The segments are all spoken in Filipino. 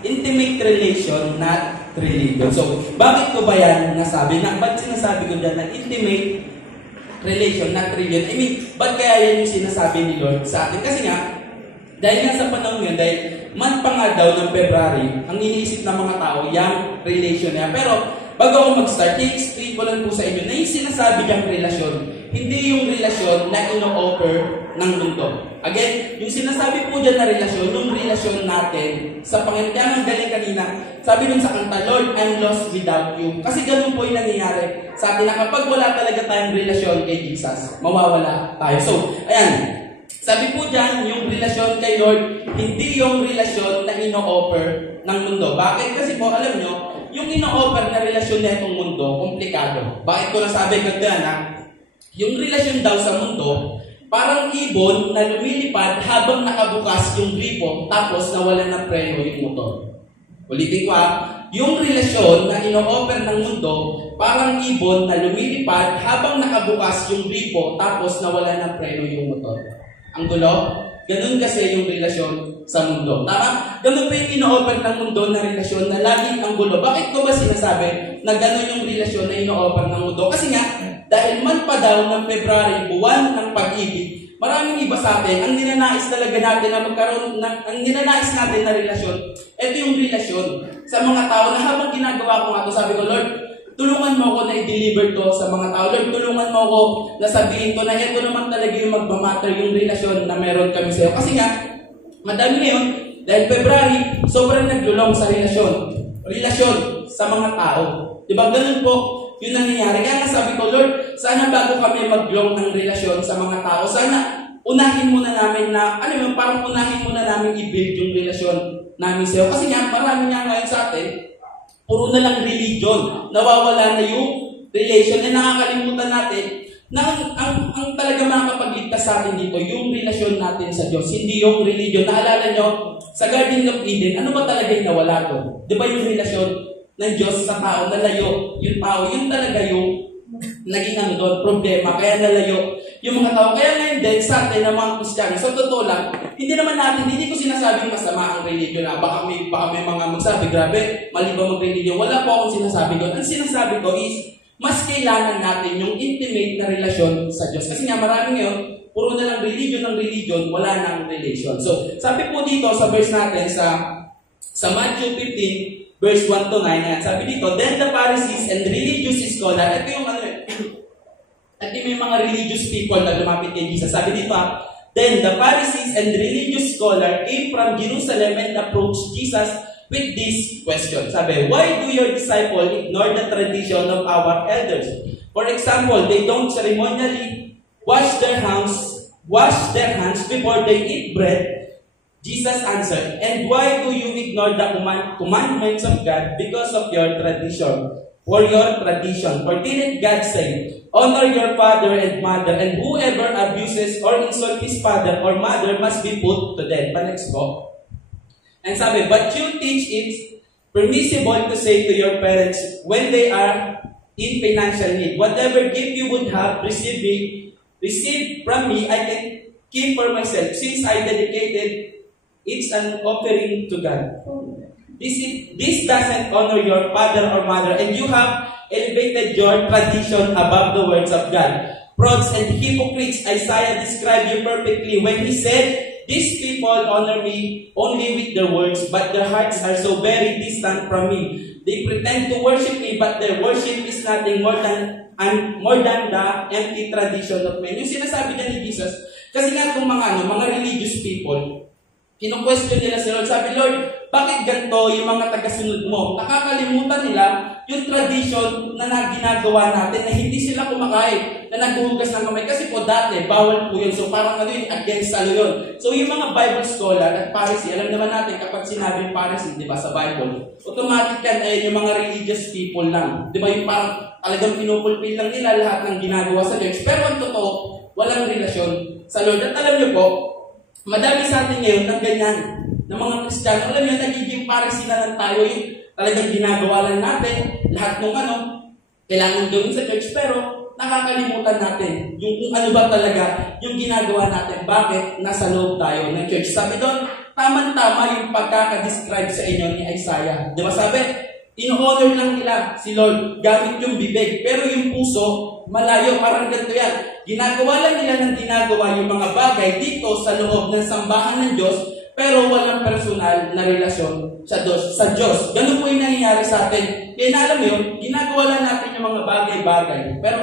intimate relation, not religion. So, bakit ko ba yan nasabi? Ba't sinasabi ko dyan na intimate relation, not religion? I mean, ba't kaya yan yung sinasabi ni Lord sa atin? Kasi nga, dahil nga sa panahon yun, dahil month pa nga daw ng February, ang iniisip ng mga tao, yung relation niya. Pero, bago ako mag-start, i-explain ko lang po sa inyo na yung sinasabi niyang relasyon, hindi yung relasyon na ino-offer ng mundo. Again, yung sinasabi po dyan na relasyon, yung relasyon natin sa Panginoon. Kaya ang galing kanina, sabi dun sa kanta, Lord, I'm lost without you. Kasi ganun po yung nangyayari sa atin na kapag wala talaga tayong relasyon kay Jesus, mawawala tayo. So, ayan, sabi po dyan, yung relasyon kay Lord, hindi yung relasyon na ino-offer ng mundo. Bakit? Kasi po, alam nyo, yung ino-offer na relasyon na itong mundo, komplikado. Bakit ko nasabi ganda na? Yung relasyon daw sa mundo, parang ibon na lumilipad habang nakabukas yung gripo, tapos nawalan ng preno yung motor. Ulitin ko yung relasyon na ino-offer ng mundo, parang ibon na lumilipad habang nakabukas yung gripo, tapos nawalan ng preno yung motor. Ang gulo? Ganun kasi yung relasyon sa mundo. Tama? Ganun pa yung ino-offer ng mundo na relasyon na laging ang gulo. Bakit ko ba sinasabi na ganun yung relasyon na ino-offer ng mundo? Kasi nga, dahil man pa daw ng February, buwan ng pag-ibig, maraming iba sa atin, ang ninanais talaga natin na magkaroon, ang ninanais natin na relasyon, ito yung relasyon sa mga tao na habang ginagawa ko nga ito, sabi ko, Lord, tulungan mo ako na i-deliver to sa mga tao. Lord, tulungan mo ako na sabihin to na ito naman talaga yung magmamatter yung relasyon na meron kami sa'yo. Kasi nga, madami ngayon, dahil February, sobrang naglulong sa relasyon. Relasyon sa mga tao. Diba? Ganun po yung nangyayari. Kaya sabi ko, Lord, sana bago kami maglong ng relasyon sa mga tao, sana unahin muna namin na, parang unahin muna namin i-build yung relasyon namin sa'yo. Kasi nga, marami nga ngayon sa atin, puro na lang religion. Nawawala na yung relation. Na nakakalimutan natin na ang talaga makakapagligtas sa atin dito, yung relasyon natin sa Diyos. Hindi yung religion. Naalala nyo, sa Garden of Eden, ano ba talaga yung nawala ko? Di ba yung relasyon ng Diyos sa tao, nalayo? Yung tao, yun talaga yung naging doon, problema. Kaya nalayo yung mga tao. Kaya ngayon din, sa atin ng mga Kristiyano, sa totoo lang, hindi ko sinasabing masama ang religion na baka may mga magsabi, grabe, mali ba mag-religion? Wala po akong sinasabi doon. Ang sinasabi ko is, mas kailangan natin yung intimate na relasyon sa Diyos. Kasi nga marami ngayon, puro na lang religion ng religion, wala nang relation. So, sabi po dito sa verse natin sa Matthew 15, verse 1 to 9, sabi dito, then the Pharisees and religious scholars, ito yung at may mga religious people na lumapit kay Jesus. Sabi dito, then the Pharisees and religious scholars came from Jerusalem and approached Jesus with this question. Sabi, why do your disciples ignore the tradition of our elders? For example, they don't ceremonially wash their hands before they eat bread. Jesus answered, and why do you ignore the commandments of God because of your tradition? For didn't God say, honor your father and mother, and whoever abuses or insults his father or mother must be put to death. Next po. And sabi, but you teach it's permissible to say to your parents when they are in financial need, whatever gift you would have received from me, I can keep for myself, since I dedicated it's an offering to God. This doesn't honor your father or mother, and you have elevated your tradition above the words of God. Frauds and hypocrites, Isaiah described you perfectly when he said, these people honor me only with their words, but their hearts are so very distant from me. They pretend to worship me, but their worship is nothing more than the empty tradition of men. Yung sinasabi niya ni Jesus, kasi nga itong mga religious people, kino-question nila si Lord. Sabi, Lord, bakit ganito yung mga tagasunod mo? Nakakalimutan nila yung tradition na ginagawa natin na hindi sila kumakain, na naghuhugas ng kamay. Kasi po dati, bawal po yun. So parang against yun. So yung mga Bible scholar at Pharisee, alam naman natin kapag sinabing Pharisee, di ba, sa Bible, automatic yan ay yung mga religious people lang. Di ba, yung parang talagang pinupulpil lang nila lahat ng ginagawa sa church. Pero ang totoo, walang relasyon sa Lord. At alam niyo po, madami sa atin ngayon ng ganyan, ng mga Kristiyano. Alam niyo, nagiging Pharisee na lang tayo. Yung talagang ginagawa lang natin, lahat ng kailangan gawin sa church, pero nakakalimutan natin yung kung ano ba talaga yung ginagawa natin. Bakit? Nasa loob tayo ng church. Sabi doon, Tama-tama yung pagkakadescribe sa inyo ni Isaiah. Di ba sabi? In-honor lang nila si Lord gamit yung bibig. Pero yung puso, malayo, parang ganito yan. Ginagawa lang nila ng ginagawa yung mga bagay dito sa loob ng sambahan ng Diyos, pero walang personal na relasyon sa Diyos. Ganun po yung nangyayari sa atin. Kaya na alam mo yun, ginagawa lang natin yung mga bagay-bagay, pero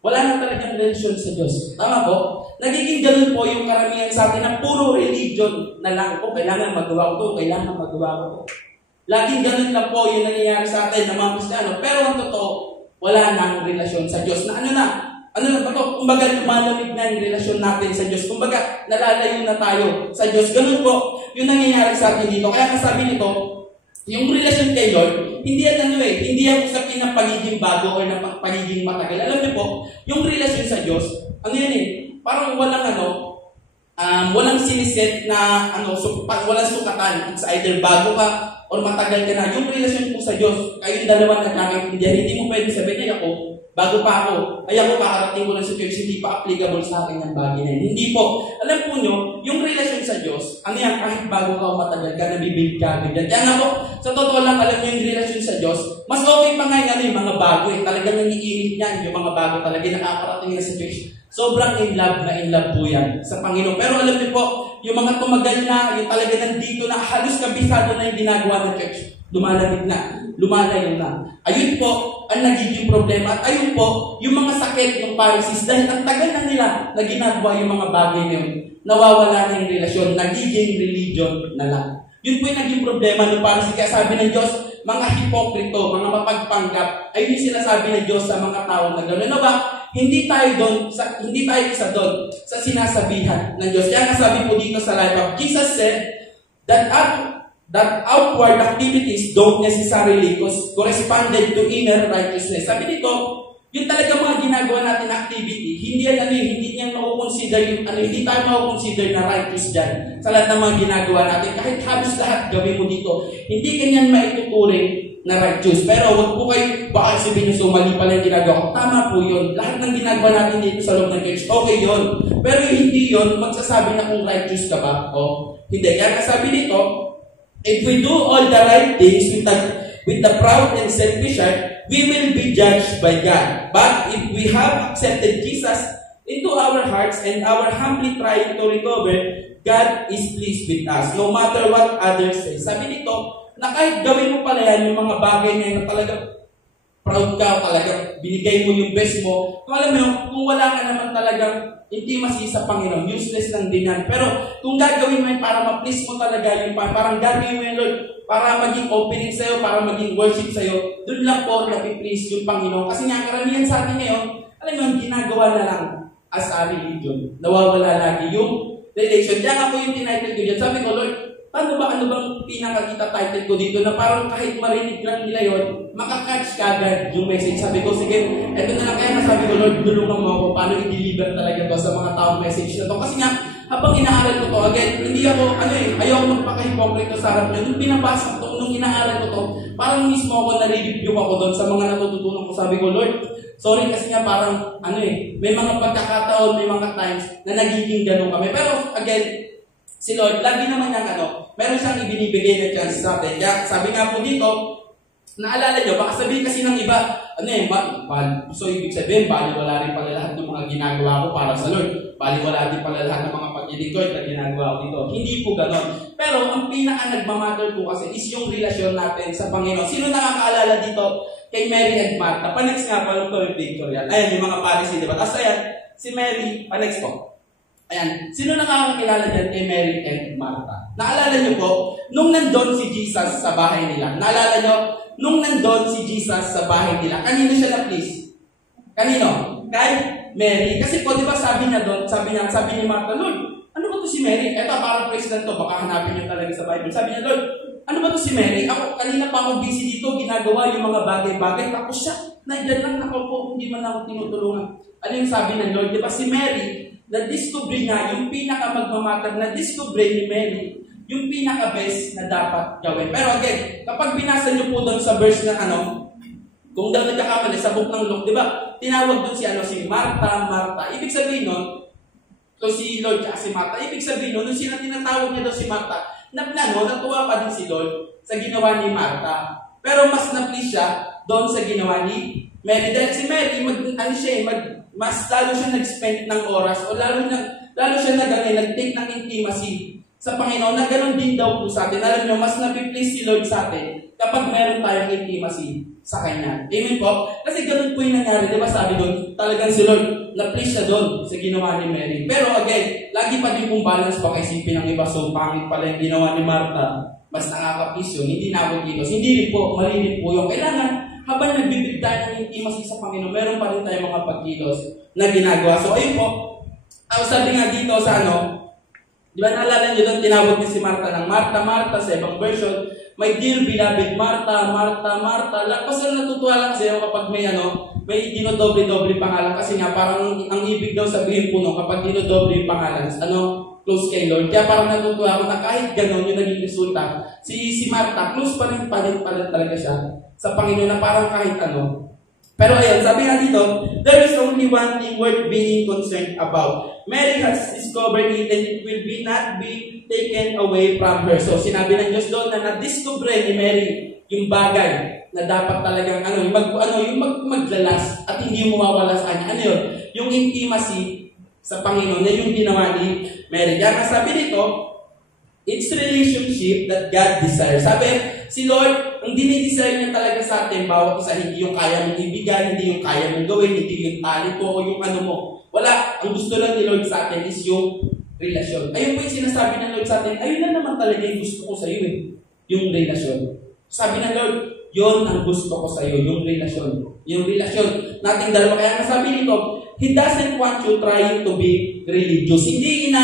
wala na talagang relasyon sa Diyos. Tama po? Nagiging ganun po yung karamihan sa atin na puro religion na lang po. Kailangan magawa ko to, kailangan magawa ko to. Laging ganun lang po yung nangyayari sa atin na mga Kristiyano. Pero ang totoo, wala nang relasyon sa Diyos. Na ano na ba ito? Kumbaga, lumalamig na yung relasyon natin sa Diyos. Kumbaga, nalalayo na tayo sa Diyos. Ganun po yung nangyayari sa atin dito. Kaya kasabi nito, yung relasyon kay Lord, hindi yan hindi yan usapin ng pagiging bago o ng pagiging matagal. Alam niyo po, yung relasyon sa Diyos, parang walang siniset na walang sukatan. It's either bago ka or matagal ka na. Yung relasyon po sa Diyos, kayong dalawa nagkakaintindihan, hindi mo pwede sabihin na ako, bago pa ako, ay ako kakarating ko lang sa church, hindi pa applicable sa akin yung bagay na yun. Hindi po. Alam po nyo, yung relasyon sa Diyos, kahit bago ka o matagal ka, nabibig ka, ganyan. Kaya nga po, sa totoo lang, alam nyo yung relasyon sa Diyos, mas okay pa nga yung mga bago talagang nangiinit yan, yung mga bago talaga, nakakarating na sa church. Sobrang in love po yan sa Panginoon. Pero alam niyo po, yung mga tumagal na, yung talaga nandito na, halos kabisado na yung ginagawa ng church, lumalamig na, lumalayo na. Ayun po, ang nagiging problema. At ayun po, yung mga sakit ng Pharisees, dahil ang tagal na nila na ginagawa yung mga bagay na yun, nawawala na yung relasyon, nagiging religion na lang. Yun po yung naging problema ng Pharisees. Kaya sabi ng Diyos, mga hipokrito, mga mapagpanggap, ayun yung sinasabi ng Diyos sa mga tao na gano'n. Ano ba? Hindi tayo isa doon sa sinasabihan ng Diyos. Kaya sabi po dito sa life of Jesus said that outward activities don't necessarily corresponded to inner righteousness. Sabi dito, yung talaga mga ginagawa natin na activity, hindi niyan mako-consider hindi tayo mako-consider na righteous dyan sa lahat ng mga ginagawa natin. Kahit halos lahat gawin mo dito, hindi ganyan maituturing na righteous. Pero wag po kayo, baka sabihin nyo, mali pala yung ginagawa ko. Tama po yun. Lahat ng ginagawa natin dito sa loob ng church, okay yun. Pero hindi yun, magsasabi na kung righteous ka ba o hindi. Kaya sabi dito, if we do all the right things with the proud and selfish heart, we will be judged by God. But if we have accepted Jesus into our hearts and are humbly trying to recover, God is pleased with us, no matter what others say. Sabi dito, na kahit gawin mo pala yan, yung mga bagay na yun, na talaga proud ka, talaga binigay mo yung best mo, kung alam mo, kung wala ka naman talagang intimacy sa Panginoon, useless lang din yan. Pero kung gagawin mo yun para ma-please mo talaga yung parang gagawin mo yun, Lord, para maging opening sa'yo, para maging worship sa'yo, doon lang po na-please yung Panginoon. Kasi nga, karamihan sa atin ngayon, alam mo, ginagawa na lang as a religion. Nawawala lagi yung relation. Kaya nga po yung tinitle ko dyan. Sabi ko, Lord, ano bang pinakakita-title ko dito na parang kahit marinig lang nila yun, makakatch kagad yung message. Sabi ko, sige, eto na lang kaya nasabi ko, Lord, tulungan mo ako paano i-deliver talaga to sa mga taong message na to. Kasi nga, habang inaaral ko to, again, hindi ako, ayaw magpaka-hypocrite sa harap niyo. Nung pinabasa ko to, nung inaaral ko to, parang mismo ako na-review ako doon sa mga natututunan ko. Sabi ko, Lord, sorry kasi nga parang, may mga pagkakataon, may mga times na nagiging ganun kami. Pero, again, si Lord, lagi naman meron siyang ibinibigay na chance sa atin. Kaya sabi nga po dito, naalala nyo, baka sabihin kasi ng iba, so ibig sabihin, baliwala rin pala lahat ng mga ginagawa ko para sa Lord. Baliwala din pala lahat ng mga paglilingkod na ginagawa ko dito. Hindi po ganon. Pero ang pinaka-nagmamatter po kasi is yung relasyon natin sa Panginoon. Sino nakakaalala dito kay Mary and Martha? Panex nga pa ko yung picture yan. Ayan, yung mga Pharisee, diba? Tapos ayan, si Mary, panex po. Ayan, sino nakakakilala dyan kay Mary and Martha? Naalala nyo po, nung nandun si Jesus sa bahay nila, naalala nyo, nung nandun si Jesus sa bahay nila, kanino siya na-please? Kanino? Kay Mary. Kasi po, di ba sabi niya doon, sabi ni Martha, Lord, ano ba to si Mary? Eto, parang president to, baka hanapin niyo talaga sa Bible. Sabi niya, Lord, ano ba to si Mary? Ako, kanina pa ako busy dito, ginagawa yung mga bagay-bagay, tapos siya, nandiyan lang ako po, hindi man ako tinutulungan. Ano yung sabi ng Lord? Di ba si Mary, na-discover niya, yung pinaka-magmamatter na-discover ni Mary, yung pinaka-best na dapat gawin. Pero again, kapag binasa niyo po doon sa verse na kung daw nagkakamali sa book ng Luke, di ba, tinawag doon si Martha. Ibig sabihin nun, si Lord at si Martha, ibig sabihin nun, nung tinatawag niya doon si Martha, natuwa pa din si Lord sa ginawa ni Martha. Pero mas na-please siya doon sa ginawa ni Mary. Dahil si Mary, mas lalo siya nag-spend ng oras o lalo siya nag-take ng intimacy sa Panginoon na ganoon din daw po sa atin. Alam nyo, mas na-please si Lord sa atin kapag meron tayong intimacy sa Kanya. Amen po? Kasi ganoon po yung nangyari. Diba sabi doon, talagang si Lord, na-please siya doon sa ginawa ni Mary. Pero again, lagi pa din kung balance pa isipin ng iba. So, pangit pala yung ginawa ni Martha. Mas nakaka-please yun. Hindi na ako dito. Hindi rin po, mali rin po yung kailangan. Habang nagbibig tayo ng intimacy sa Panginoon, meron pa rin tayong mga pagkilos na ginagawa. So, ayun po. Sabi nga dito sa di ba naalala nyo doon, tinawag niya si Martha ng Martha, Martha sa ibang version. My dear beloved Martha, Martha, Martha. Kasi natutuwa lang kasi kapag may dinodoble-doble pangalan. Kasi nga parang ang ibig daw sabihin po kapag dinodoble yung pangalan, close kay Lord. Kaya parang natutuwa ako na kahit gano'n yung naging resulta. Si Martha, close pa rin talaga siya sa Panginoon na parang kahit ano. Pero ayun, sabi nga dito, there is only one thing worth being concerned about. Mary has discovered it and it will not be taken away from her. So sinabi ng Diyos doon na na-discover ni Mary yung bagay na dapat talagang maglalas at hindi mawawala sa kanya. Ano yun? Yung intimacy sa Panginoon na yung ginawa ni Mary. Kaya sabi dito, it's relationship that God desires. Sabi, si Lord, ang dinidesire niya talaga sa atin, bawat isa, hindi yung kaya mong ibigay, hindi yung kaya mong gawin, hindi yung talent mo o yung mo. Wala. Ang gusto lang ni Lord sa atin is yung relasyon. Ayun po yung sinasabi ng Lord sa atin, ayun na naman talaga yung gusto ko sa iyo yung relasyon. Sabi ng Lord, yun ang gusto ko sa iyo, yung relasyon. Yung relasyon nating dalawa. Kaya nga sabi nito, He doesn't want you trying to be religious. Hindi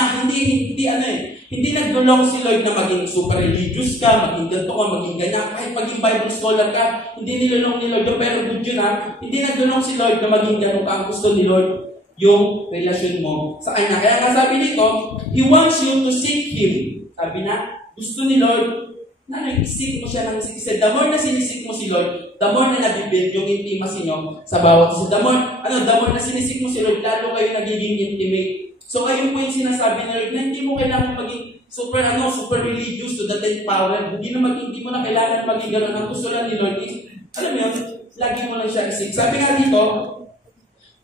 nagdulong si Lord na maging super religious ka, maging ganito ka, maging ganyan. Kahit maging Bible scholar ka, hindi nilulong ni Lord yun. Pero good yun hindi nagdulong si Lord na maging ganito ka. Ang gusto ni Lord, yung relasyon mo sa Kanya. Kaya nga sabi dito, He wants you to seek Him. Sabi na, gusto ni Lord, na nag-seek mo siya ng sinisig. The more na sinisig mo si Lord, the more na nabibuild yung intimacy nyo sa bawat isa. The more na sinisig mo si Lord, lalo kayo nagiging intimate. So, ayun po yung sinasabi ni Lord na hindi mo kailangan maging super religious to the 10th power. Hindi mo na kailangan maging gano'n. Ang gusto lang ni Lord is, alam mo yun, lagi mo lang siya isig. Sabi nga dito,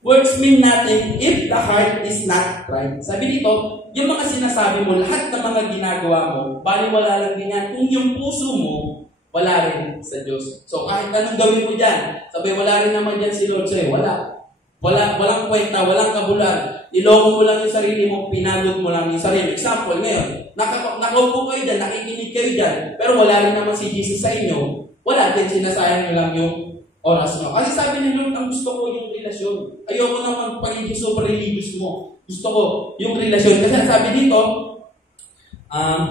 words mean nothing if the heart is not right. Sabi dito, yung mga sinasabi mo, lahat ng mga ginagawa mo, baliwala lang din yan. Kung yung puso mo, wala rin sa Diyos. So, kahit anong gawin mo dyan, sabi, wala rin naman dyan si Lord sa'yo. Walang kwenta, walang kabulan. Niloko mo lang yung sarili mo, pinagod mo lang yung sarili. Example, ngayon, nakaupo kayo dyan, nakikinig kayo dyan, pero wala rin naman si Jesus sa inyo, wala din, sinasayang nyo lang yung oras nyo. Kasi sabi ni Lord, ang gusto ko yung relasyon. Ayoko naman pagiging super religious mo. Gusto ko yung relasyon. Kasi sabi dito, are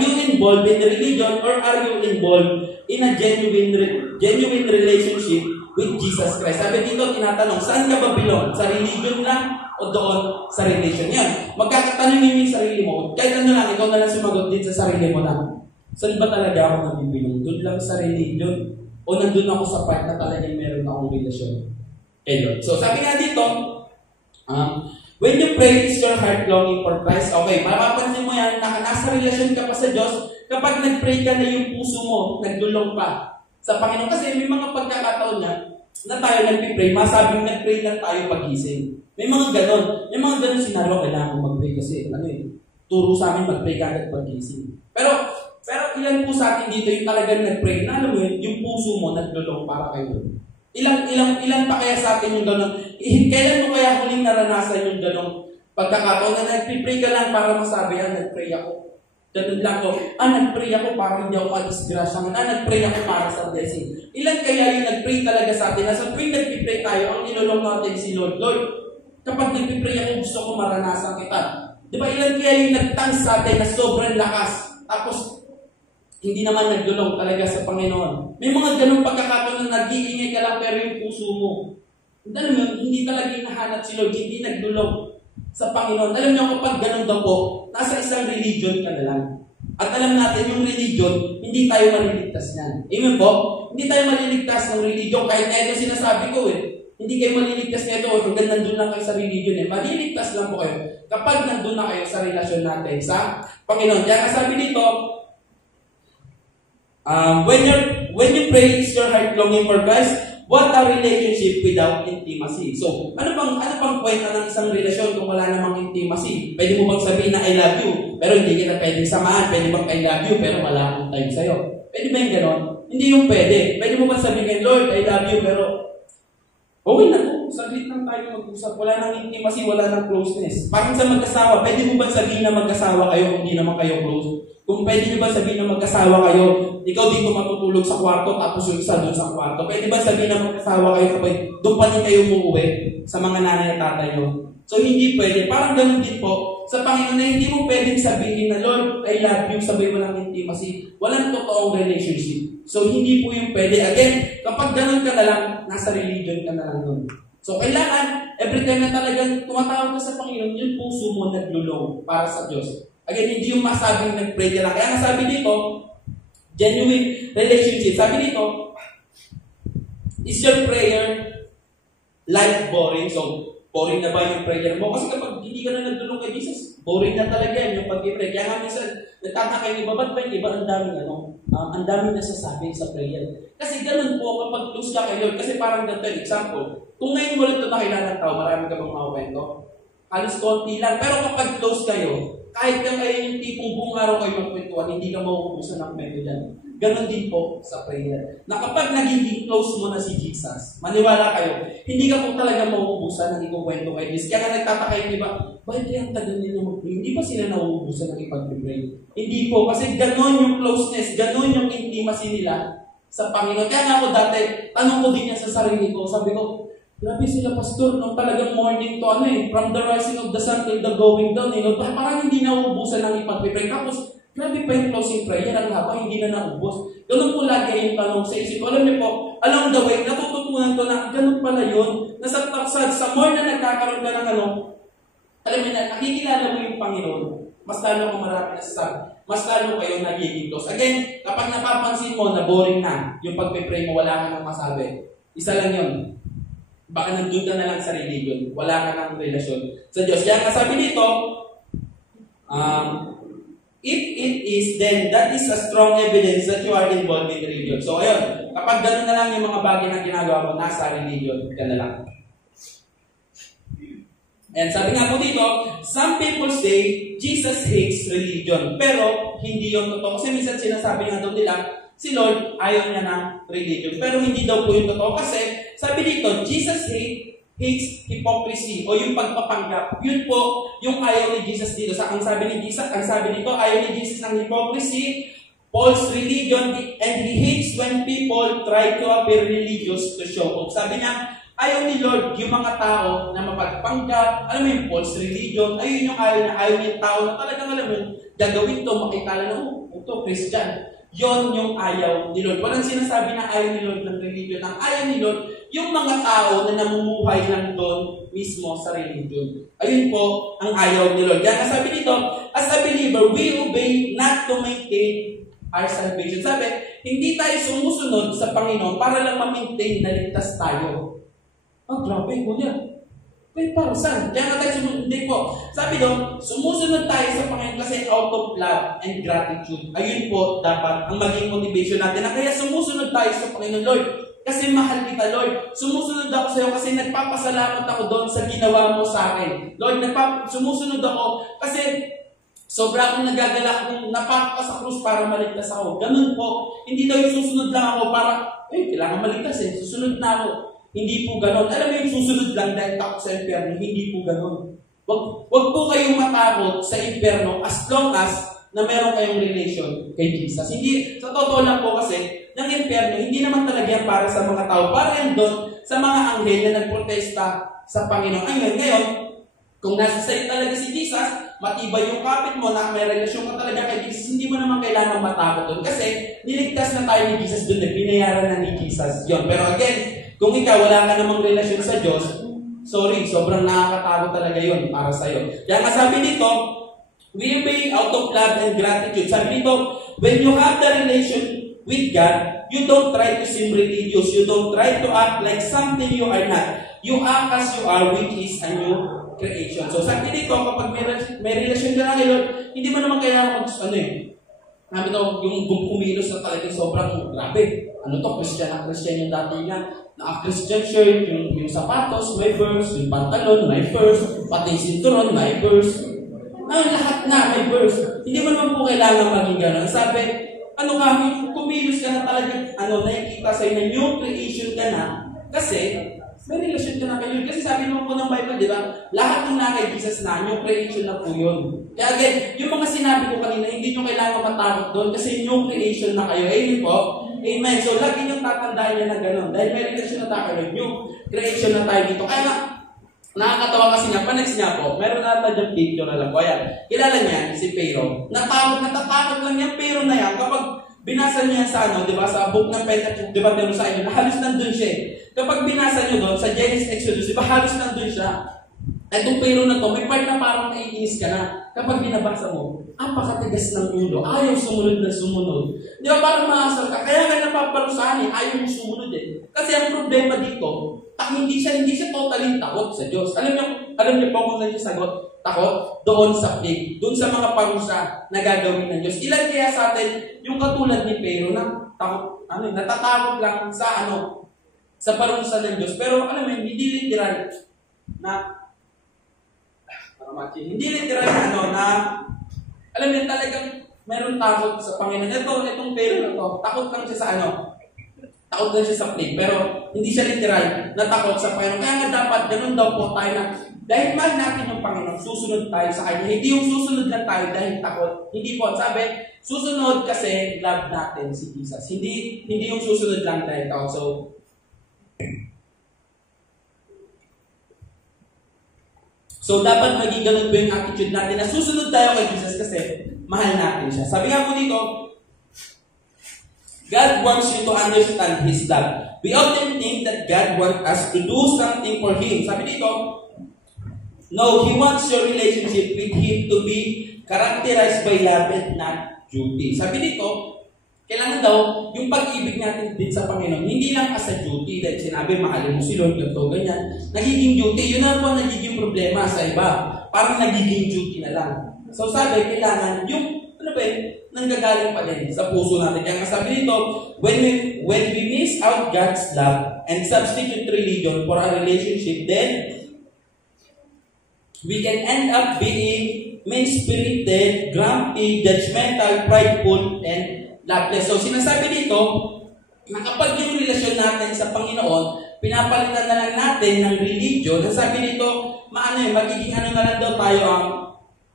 you involved in religion or are you involved in a genuine relationship with Jesus Christ? Sabi dito, tinatanong, saan ka ba belong? Sa religion lang o doon sa relation? Yan. Magkakatanongin yung sarili mo. Kahit ano lang, ikaw na lang sumagot din sa sarili mo lang. Saan ba talaga ako nabibilong? Doon lang sa religion? O nandun ako sa part na talagang meron akong relasyon? So, sabi nga dito, when you pray, is your heart longing for Christ? Okay, mapapansin mo yan, nasa relasyon ka pa sa Diyos, kapag nag-pray ka na yung puso mo, nagdulong pa sa Panginoon. Kasi may mga pagkakataon na tayo nag-pray, masabing nag-pray lang tayo pag-gising. May mga ganon. May mga ganon sinalo, kailangan ko mag-pray kasi, turo sa amin mag-pray ka agad pag-gising. Pero ilan po sa atin dito yung talagang nag-pray, na alam mo yun, yung puso mo nagdulong para kayo. Ilan pa kaya sa atin yung ganon? Kailan mo kaya huling naranasan yung ganon pagkakataon na nag-pray ka lang para masabi, nag-pray ako. Ganun lang ko, nag-pray ako para hindi ako madisgrasya. Nag-pray ako para sa blessing. Ilan kaya yung nag-pray talaga sa atin? Sa tuwing nag-pray tayo, ang inulong natin si Lord, kapag nag-pray ako, gusto ko maranasan kita. Di ba ilan kaya yung nag-thanks sa atin na sobrang lakas, tapos hindi naman nagdulong talaga sa Panginoon. May mga ganung pagkakataon na nag-iingay ka lang pero yung puso mo, alam mo, hindi talaga hinahanap si Lord, hindi nagdulong sa Panginoon. Alam niyo, kapag ganun daw po, nasa isang religion ka na lang. At alam natin, yung religion, hindi tayo maliligtas niyan. Amen po? Hindi tayo maliligtas ng religion. Kahit na ito sinasabi ko Hindi kayo maliligtas na ito hanggang nandun lang kayo sa religion. Maliligtas lang po kayo kapag nandun na kayo sa relasyon natin sa Panginoon. Kaya sabi dito, when you pray, is your heart longing for Christ? What a relationship without intimacy. So, ano pang kwenta ng isang relasyon kung wala namang intimacy? Pwede mo bang sabihin na I love you, pero hindi kita pwedeng samahan? Pwede bang I love you, pero wala akong time sa'yo? Pwede ba yung ganon? Hindi yung pwede. Pwede mo bang sabihin, Lord, I love you, pero okay na to. Saglit lang tayo mag-usap. Wala nang intimacy, wala nang closeness. Parang sa mag-asawa, pwede mo bang sabihin na mag-asawa kayo kung hindi naman kayo close? Kung pwede nyo ba sabihin na mag-asawa kayo, ikaw dito matutulog sa kwarto, tapos yung isa doon sa kwarto. Pwede ba sabihin na mag-asawa kayo kapag doon pa din kayo umuwi sa mga nanay at tatay nyo? So, hindi pwede. Parang ganun din po sa Panginoon na hindi mo pwedeng sabihin na, Lord, I love you, sabay mo lang intimacy. Walang totoong relationship. So, hindi po yung pwede. Again, kapag ganun ka na lang, nasa religion ka na lang doon. So, kailangan, every time na talagang tumatawag ka sa Panginoon, yung puso mo naglulong para sa Diyos. Again, hindi yung masabing nag-pray ka lang. Kaya nga sabi dito, genuine relationship. Sabi dito, is your prayer life boring? So, boring na ba yung prayer mo? Kasi kapag hindi ka na nagdulong kay Jesus, boring na talaga yan yung pag-pray. Kaya nga minsan, nagtataka yung iba, ba't ba yung iba ang daming ang daming nasasabi sa prayer? Kasi ganun po kapag close ka kay Lord. Kasi parang ganito yung example. Kung ngayon mo lang ito nakilala ng tao, marami ka bang mga kwento? Halos konti lang. Pero kapag close kayo, kahit yung kayo yung tipong buong araw kayo magkwentuhan, hindi ka mauubusan ng kwento dyan. Ganon din po sa prayer. Na kapag naging close mo na si Jesus, maniwala kayo, hindi ka po talaga mauubusan ng ikukwento kay Jesus. Kaya nga nagtataka yung iba, bakit kaya ang tagal nila mag-pray? Hindi ba sila nauubusan ng ipag-pray? Hindi po, kasi ganon yung closeness, ganon yung intimacy nila sa Panginoon. Kaya nga ako dati, tanong ko din yan sa sarili ko, sabi ko, grabe sila, pastor, nung talagang morning to from the rising of the sun till the going down, parang hindi nauubusan ng ipag-pray. Tapos, grabe pa yung closing prayer, ang haba, hindi na naubos. Ganun po lagi yung tanong sa isip. Alam niyo po, along the way, natututunan ko na ganun pala yun. Sa more na nagkakaroon ka ng alam mo na, nakikilala mo yung Panginoon, mas lalo kung marami na sasabi, mas lalo kayo nagiging close. Again, kapag napapansin mo na boring na yung pag-pray mo, wala ka nang masabi. Isa lang yun. Baka nandun ka na lang sa religion. Wala ka ng relasyon sa Diyos. Kaya nga sabi dito, if it is, then that is a strong evidence that you are involved in religion. So, ayun. Kapag gano'n na lang yung mga bagay na ginagawa mo, nasa religion ka na lang. And sabi nga po dito, some people say, Jesus hates religion. Pero, hindi yung totoo. Kasi minsan sinasabi nga daw nila, si Lord, ayaw niya ng religion. Pero hindi daw po yung totoo. Kasi, sabi dito, Jesus hates hypocrisy o yung pagpapanggap. Yun po yung ayaw ni Jesus dito. Ang sabi dito, ayaw ni Jesus ng hypocrisy, false religion, and he hates when people try to appear religious to show off. Sabi niya, ayaw ni Lord yung mga tao na mapagpanggap, alam mo yung false religion, ayun yung ayaw niya, ayaw yung tao na talagang alam mo, gagawin to, makikala na, ito, Christian. Yon yung ayaw ni Lord. Walang sinasabi na ayaw ni Lord ng religion. Ang ayaw ni Lord, yung mga tao na namumuhay lang doon mismo sa religion. Ayun po ang ayaw ni Lord. Kaya sabi dito, as a believer, we obey not to maintain our salvation. Sabi, hindi tayo sumusunod sa Panginoon para lang ma-maintain na ligtas tayo. Grabe, kuya. Para saan? Kaya nga tayo sumunod. Hindi po. Sabi doon, sumusunod tayo sa Panginoon kasi out of love and gratitude. Ayun po dapat ang maging motivation natin. Kaya sumusunod tayo sa Panginoon, Lord. Kasi mahal kita, Lord. Sumusunod ako sa iyo kasi nagpapasalamat ako doon sa ginawa mo sa akin. Lord, sumusunod ako kasi sobra akong nagagalak kung napaka sa krus para maligtas ako. Ganun po. Hindi daw yung susunod lang ako para, kailangan maligtas susunod na ako. Hindi po ganon. Alam mo yung susunod lang dahil takot sa impyerno, hindi po ganon. Wag po kayong matakot sa impyerno as long as na meron kayong relation kay Jesus. Hindi, sa totoo lang po kasi, ng impyerno, hindi naman talaga yan para sa mga tao. Para yan doon sa mga anghel na nagprotesta sa Panginoon. Ngayon, kung nasa sa'yo talaga si Jesus, matibay yung kapit mo na may relasyon ka talaga kay Jesus, hindi mo naman kailangan matakot doon. Kasi, niligtas na tayo ni Jesus doon, binayaran na ni Jesus yon. Pero again, kung ikaw wala ka namang relasyon sa Diyos, sorry, sobrang nakakatakot talaga yun para sa'yo. Kaya nga sabi dito, we obey out of love and gratitude. Sabi dito, when you have the relation with God, you don't try to seem religious. You don't try to act like something you are not. You act as you are, which is a new creation. So sabi dito, kapag may relasyon ka na kay Lord, hindi mo naman kailangan sabi daw, yung kumilos na talagang sobrang grabe. Ano to, Christian yung dati niya. Christian shirt, yung sapatos, may verse, yung pantalon, may verse, pati yung sinturon, may verse. Lahat na, may verse. Hindi mo naman po kailangan maging gano'n. Sabi, kumilos ka na talagang, nakikita sa'yo na new creation ka na, kasi, may relasyon ka na kayo. Kasi sabi naman po ng Bible, di ba? Lahat ng nakay Jesus na, new creation na po yun. Kaya again, yung mga sinabi ko kanina, hindi nyo kailangan matakot doon kasi new creation na kayo. Amen po? Amen. So, lagi nyo tatandaan nyo na gano'n. Dahil may relasyon na tayo, new creation na tayo dito. Kaya nga, nakakatawa kasi niya, panext niya po, meron na natin yung picture na lang po. Ayan, kilala niya, si Pharaoh. Natatakot lang niya, Pharaoh na yan, kapag binasa niyo yan sa di ba, sa book ng Pentateuch, di ba, sa inyo, halos nandun siya. Kapag binasa niyo doon, sa Genesis, Exodus, di ba, halos nandun siya. At itong Pharaoh na to, may part na parang naiinis ka na. Kapag binabasa mo, apakatigas ng ulo, ayaw sumunod na sumunod. Di ba, parang maasal ka, kaya nga napaparusahan ayaw mo sumunod Kasi ang problema dito, hindi siya totally takot sa Diyos. Alam niyo po kung saan siya sagot? Takot? Doon sa plague. Doon sa mga parusa na gagawin ng Diyos. Ilan kaya sa atin yung katulad ni Pharaoh na takot, natatakot lang sa sa parusa ng Diyos. Pero hindi literal na alam niyo talagang meron takot sa Panginoon. Itong Pharaoh na to, takot lang siya sa takot lang siya sa plague, pero hindi siya literal na takot sa Panginoon. Kaya nga dapat, ganun daw po tayo na, dahil mahal natin yung Panginoon, susunod tayo sa Kanya. Hindi yung susunod lang tayo dahil takot. Hindi po, sabi, susunod kasi love natin si Jesus. Hindi yung susunod lang dahil takot. So dapat maging ganun po yung attitude natin na susunod tayo kay Jesus kasi mahal natin siya. Sabi nga po dito, God wants you to understand His love. We often think that God wants us to do something for Him. Sabi dito, no, He wants your relationship with Him to be characterized by love and not duty. Sabi dito, kailangan daw yung pag-ibig natin din sa Panginoon, hindi lang as a duty. Dahil sinabi, mahalin mo si Lord, ganito, ganyan. Nagiging duty, yun na po nagiging problema sa iba. Parang nagiging duty na lang. So sabi, kailangan yung nanggagaling pa din sa puso natin. Kaya sabi dito, when we miss out God's love and substitute religion for our relationship, then we can end up being mean-spirited, grumpy, judgmental, prideful, and loveless. So sinasabi dito, na kapag yung relasyon natin sa Panginoon, pinapalitan na lang natin ng religion, sabi dito, magiging na lang daw tayo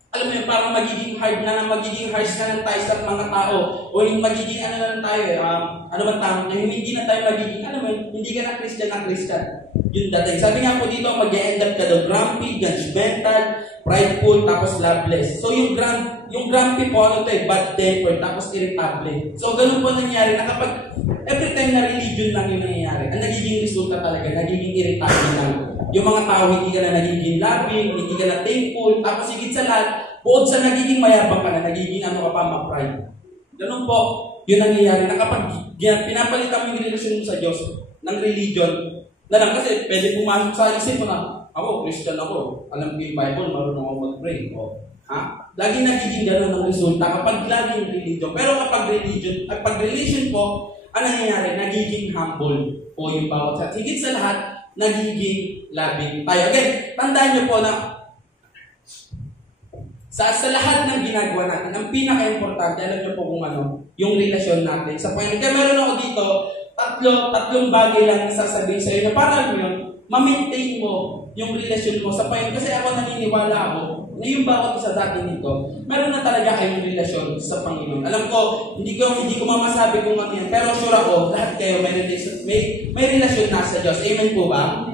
alam mo yun, parang magiging harsh na lang tayo sa mga tao. O yung magiging na lang tayo, hindi na tayo magiging, hindi ka na Christian. Yun dating. Sabi nga po dito, mag-end up ka daw grumpy, judgmental, prideful, tapos loveless. So yung grumpy po, bad temper, tapos irritable. So ganun po nangyari na kapag every time na religion lang yung nangyayari, ang nagiging resulta talaga, nagiging irritable lang. Yung mga tao, hindi ka na nagiging loving, hindi ka na thankful, tapos higit sa lahat, bukod sa nagiging mayabang ka na, nagiging ma-pride. Ganun po, yun nangyayari na kapag pinapalitan mo yung relasyon mo sa Diyos ng religion, na lang kasi pwede pumasok sa isip mo na, ako, Christian ako, alam ko yung Bible, marunong ako mag-pray. Lagi nagiging gano'n ang resulta kapag laging religion. Pero kapag religion po, ano nangyayari? Nagiging humble po yung bawat. Higit sa lahat, nagiging loving tayo. Again, tandaan nyo po na sa lahat ng ginagawa natin, ang pinaka-importante, alam nyo po kung yung relasyon natin sa Panginoon. Kaya meron ako dito, tatlong bagay lang na sasabihin sa iyo na parang yun, ma-maintain mo yung relasyon mo sa Panginoon. Kasi ako naniniwala ako na yung bawat isa dati nito, meron na talaga kayong relasyon sa Panginoon. Alam ko, hindi ko mamasabi kung ano yan, pero sure ako, lahat kayo may relasyon na sa Diyos. Amen po ba?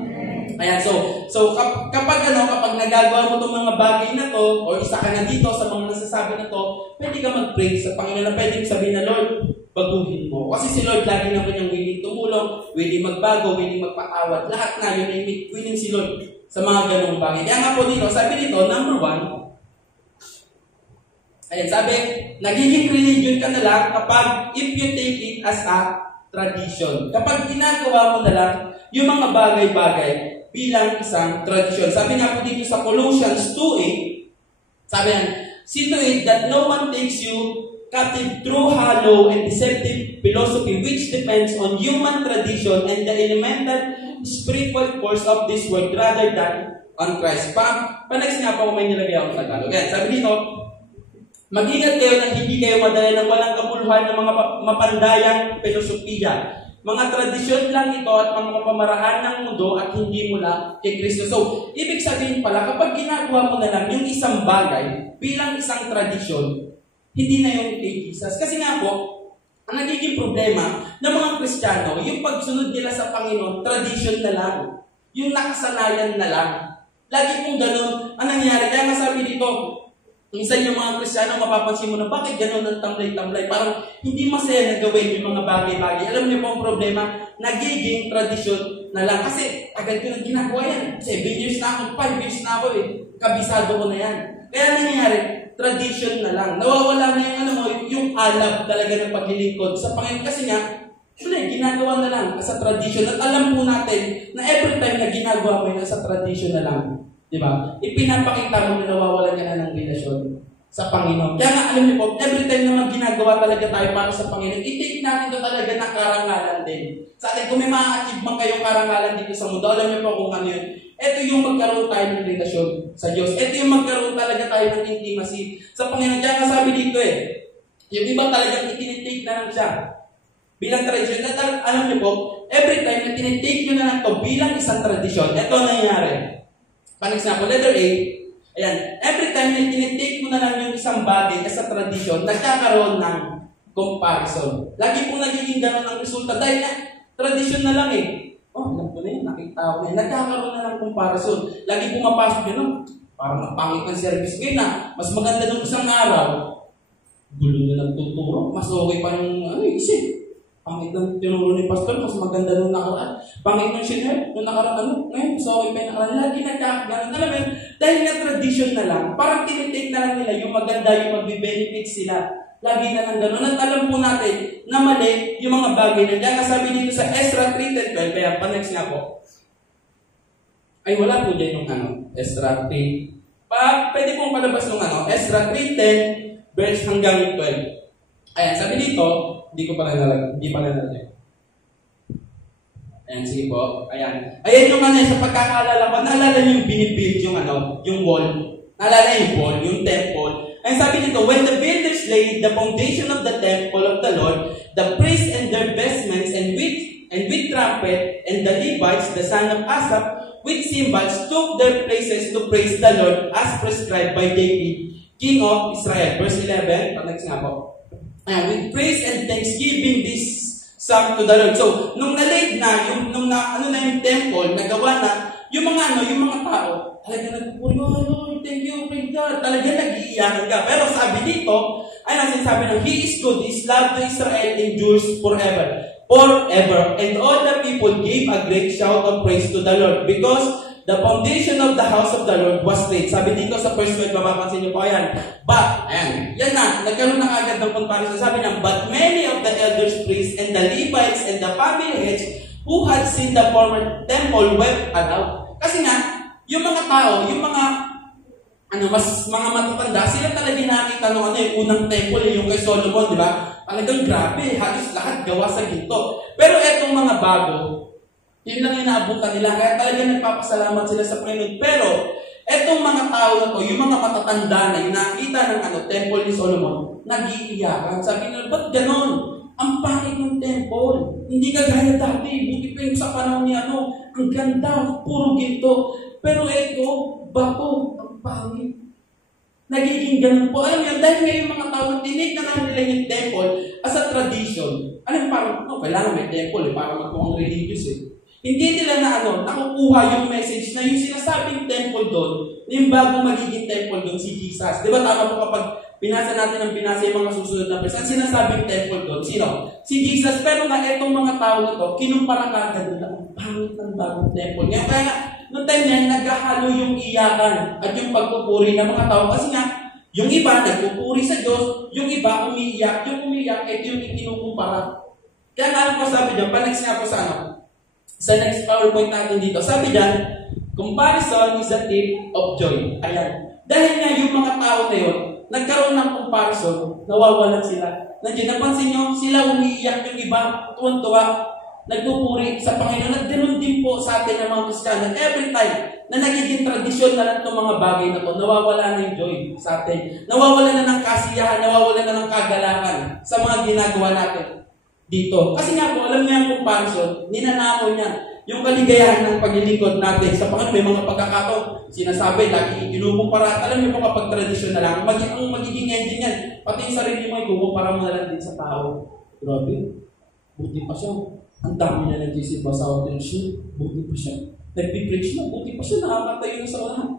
Ayan, so kapag nagagawa mo itong mga bagay na to, o isa ka na dito sa mga nasasabi na to, pwede ka mag-pray sa Panginoon na pwede sabihin na, Lord, baguhin mo. Kasi si Lord lagi naman yung willing tumulong, willing magbago, willing magpatawad. Lahat na yun ay willing si Lord sa mga ganung bagay. Kaya nga po dito, sabi dito, number 1, ayan, sabi, nagiging religion ka na lang kapag if you take it as a tradition. Kapag ginagawa mo na lang yung mga bagay-bagay bilang isang tradition. Sabi nga po dito sa Colossians 2:8, sabi yan, see to it that no one takes you captive through hollow and deceptive philosophy which depends on human tradition and the elemental spiritual force of this world rather than on Christ. Next nga po, may nilagay akong Tagalog. Yan, sabi dito, mag-ingat kayo na hindi kayo madala ng walang kabuluhan ng mga mapandayang filosofiya. Mga tradisyon lang ito at mga pamaraan ng mundo at hindi mula kay Kristo. So, ibig sabihin pala, kapag ginagawa mo na lang yung isang bagay bilang isang tradisyon, hindi na yung kay Jesus. Kasi nga po, ang nagiging problema ng mga Kristiyano, yung pagsunod nila sa Panginoon, tradisyon na lang. Yung nakasanayan na lang. Lagi pong ganun ang nangyayari. Kaya nga sabi dito, minsan yung mga Kristiyano, mapapansin mo na bakit ganun ang tamlay-tamlay? Parang hindi masaya na gawin yung mga bagay-bagay. Alam niyo po ang problema, nagiging tradisyon na lang. Kasi agad ko nang ginagawa yan. 7 years na ako, 5 years na ako eh. Kabisado ko na yan. Kaya nangyayari, tradition na lang. Nawawala na yung alab talaga ng paglilingkod sa Panginoon. Kasi nga, ginagawa na lang sa tradition. At alam po natin na every time na ginagawa mo yun sa tradition na lang, di ba? Ipinapakita mo na nawawalan ka na ng relasyon sa Panginoon. Kaya nga, alam niyo po, every time naman ginagawa talaga tayo para sa Panginoon, i-take natin ito talaga na karangalan din. Sa atin, kung may ma-achieve man kayong karangalan dito sa mundo, alam niyo po kung ano yun. Ito yung magkaroon tayo ng relasyon sa Diyos. Ito yung magkaroon talaga tayo ng intimacy sa Panginoon. Kaya nga sabi dito yung iba talagang itinitake na lang siya bilang tradisyon. At alam niyo po, every time na tinitake nyo na lang ito bilang isang tradisyon, ito ang nangyayari. For example, letter A, ayan, every time na tinitake mo na lang yung isang bagay sa tradisyon, nagkakaroon ng comparison. Lagi pong nagiging ganun ang resulta dahil na tradisyon na lang alam ko na yun, nakita ko na yun. Nagkakaroon na ng comparison. Lagi pumapasok yun, parang napangit ng service ngayon na mas maganda nung isang araw. Gulo na lang tuturo. Mas okay pa yung isip. Pangit ng tinuro ni Pastor, mas maganda nung nakaraan. Pangit ng sinner, nung nakaraan, ngayon, mas okay pa yung nakaraan. Lagi nagkakaroon. Alam mo yun, dahil nga tradition na lang, parang tinitake na lang nila yung maganda, yung magbe-benefit sila. Lagi na lang gano'n. At alam po natin na mali yung mga bagay na kaya sabi dito sa Ezra 3:10-12, kaya next nga po. Ay, wala po dyan yung Ezra 3. Pwede pong palabas ng Ezra 3:10 verse hanggang 12. Ayan, sabi dito, hindi pa nalagay. Ayan, sige po. Ayan yung sa pagkakaalala ko, naalala niyo yung binibuild yung wall. Naalala yung wall, yung temple. And sabi dito, when the builders laid the foundation of the temple of the Lord, the priests and their vestments, and with trumpet, and the Levites, the son of Asaph, with cymbals, took their places to praise the Lord as prescribed by David, king of Israel. Verse 11, next nga po. With praise and thanksgiving this song to the Lord. So, nung na-laid na, yung temple, nagawa na, yung mga tao, talaga nagpupuri, oh Lord, thank you, praise God. Talaga nag-iiyakan ka. Pero sabi dito, sinasabi ng, He is good, His love to Israel endures forever. Forever. And all the people gave a great shout of praise to the Lord because the foundation of the house of the Lord was laid. Sabi dito sa verse 12, mapapansin niyo po yan. But, yan na, nagkaroon na agad ng comparison. Sabi niya, but many of the elders, priests, and the Levites, and the family heads who had seen the former temple wept aloud. Kasi nga, yung mga tao, yung mga mga matatanda, sila talaga nakita ng yung unang temple, yung kay Solomon, di ba? Talagang grabe, halos lahat gawa sa ginto. Pero etong mga bago, yun lang yung naabutan nila, kaya talaga nagpapasalamat sila sa Panginoon. Pero, etong mga tao na to, yung mga matatanda na, yung nakita ng temple ni Solomon, nag-iiyakan. Sabi nila, ba't ganon? Ang pangit ng temple. Hindi kagaya dati. Buti pa yung sa panahon ni ang ganda, puro ginto. Pero ito, bato, ang pangit. Nagiging ganun po. Alam yan, dahil ngayon mga tao, tinig na nila yung temple as a tradition. Alam, parang, kailangan may temple, para magmukhang religious Hindi nila nakukuha yung message na yung sinasabing temple doon, yung bagong magiging temple doon, si Jesus. Di ba tama po kapag pinasa natin yung mga susunod na person, sinasabing temple doon, sino? Si Jesus. Pero nga, itong mga tao na to, kinumpara kagad nila, ang pangit ng bagong temple. Kaya nga, noong time na naghahalo yung iyakan at yung pagpupuri ng mga tao. Kasi nga, yung iba nagpupuri sa Diyos, yung iba umiiyak. Yung umiiyak, ito yung ikinukumpara Kaya nga po sabi dyan, panext nga po sa next PowerPoint natin dito, sabi dyan, comparison is a thief of joy. Ayan. Dahil nga yung mga tao na yun, nagkaroon ng comparison, nawawalan sila. Nandiyan, napansin nyo, sila umiiyak yung iba, tuwan-tuwa, nagpupuri sa Panginoon. At ganoon din po sa atin ng mga Kristiyano. Every time na nagiging tradisyon na lang itong mga bagay na to, nawawala na yung joy sa atin. Nawawala na ng kasiyahan, nawawala na ng kagalakan sa mga ginagawa natin dito. Kasi nga po, alam niya ang comparison, ninanakaw niya yung kaligayahan ng paglilingkod natin sa Panginoon. May mga pagkakataon, sinasabi, lagi ikinukumpara. Alam niyo po kapag tradisyon na lang, ang magiging engine yan, pati yung sarili mo, ikukumpara mo na lang din sa tao. Grabe, buti pa siya. Ang dami na nagsisimba sa audience, buti pa siya. Nagpipreach na, buti pa siya, nakakatayo na sa unahan.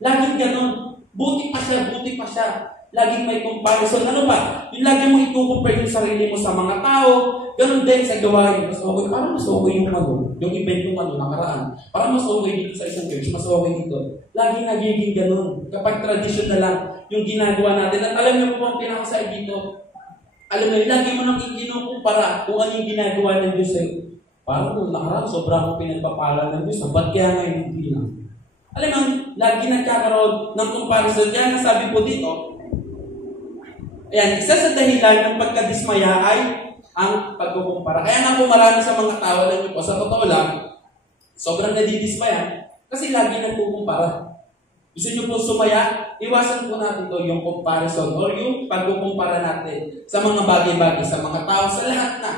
Laging ganon, buti pa siya, buti pa siya. Laging may comparison. Ano ba? Yung lagi mo ikukumpare yung sarili mo sa mga tao, ganon din sa gawain. Mas okay, parang mas okay yung yung event yung nakaraan. Parang mas okay dito sa isang church, mas okay dito. Laging nagiging ganon. Kapag tradition na lang yung ginagawa natin. At alam niyo po ang pinakasay dito, alam mo, lagi mo nang ikinukumpara kung ano yung ginagawa ng Diyos sa'yo. Parang kung nakaraan, sobrang pinagpapala ng Diyos. Ba't kaya ngayon hindi lang? Alam mo, lagi nagkakaroon ng comparison. Kaya nasabi po dito, ayan, isa sa dahilan ng pagkadismaya ay ang pagkukumpara. Kaya nga po marami sa mga tao, alam niyo po, sa totoo lang, sobrang nadidismaya kasi lagi nagkukumpara. Gusto niyo po sumaya? Iwasan po natin to yung comparison or yung pagkukumpara natin sa mga bagay-bagay, sa mga tao, sa lahat na.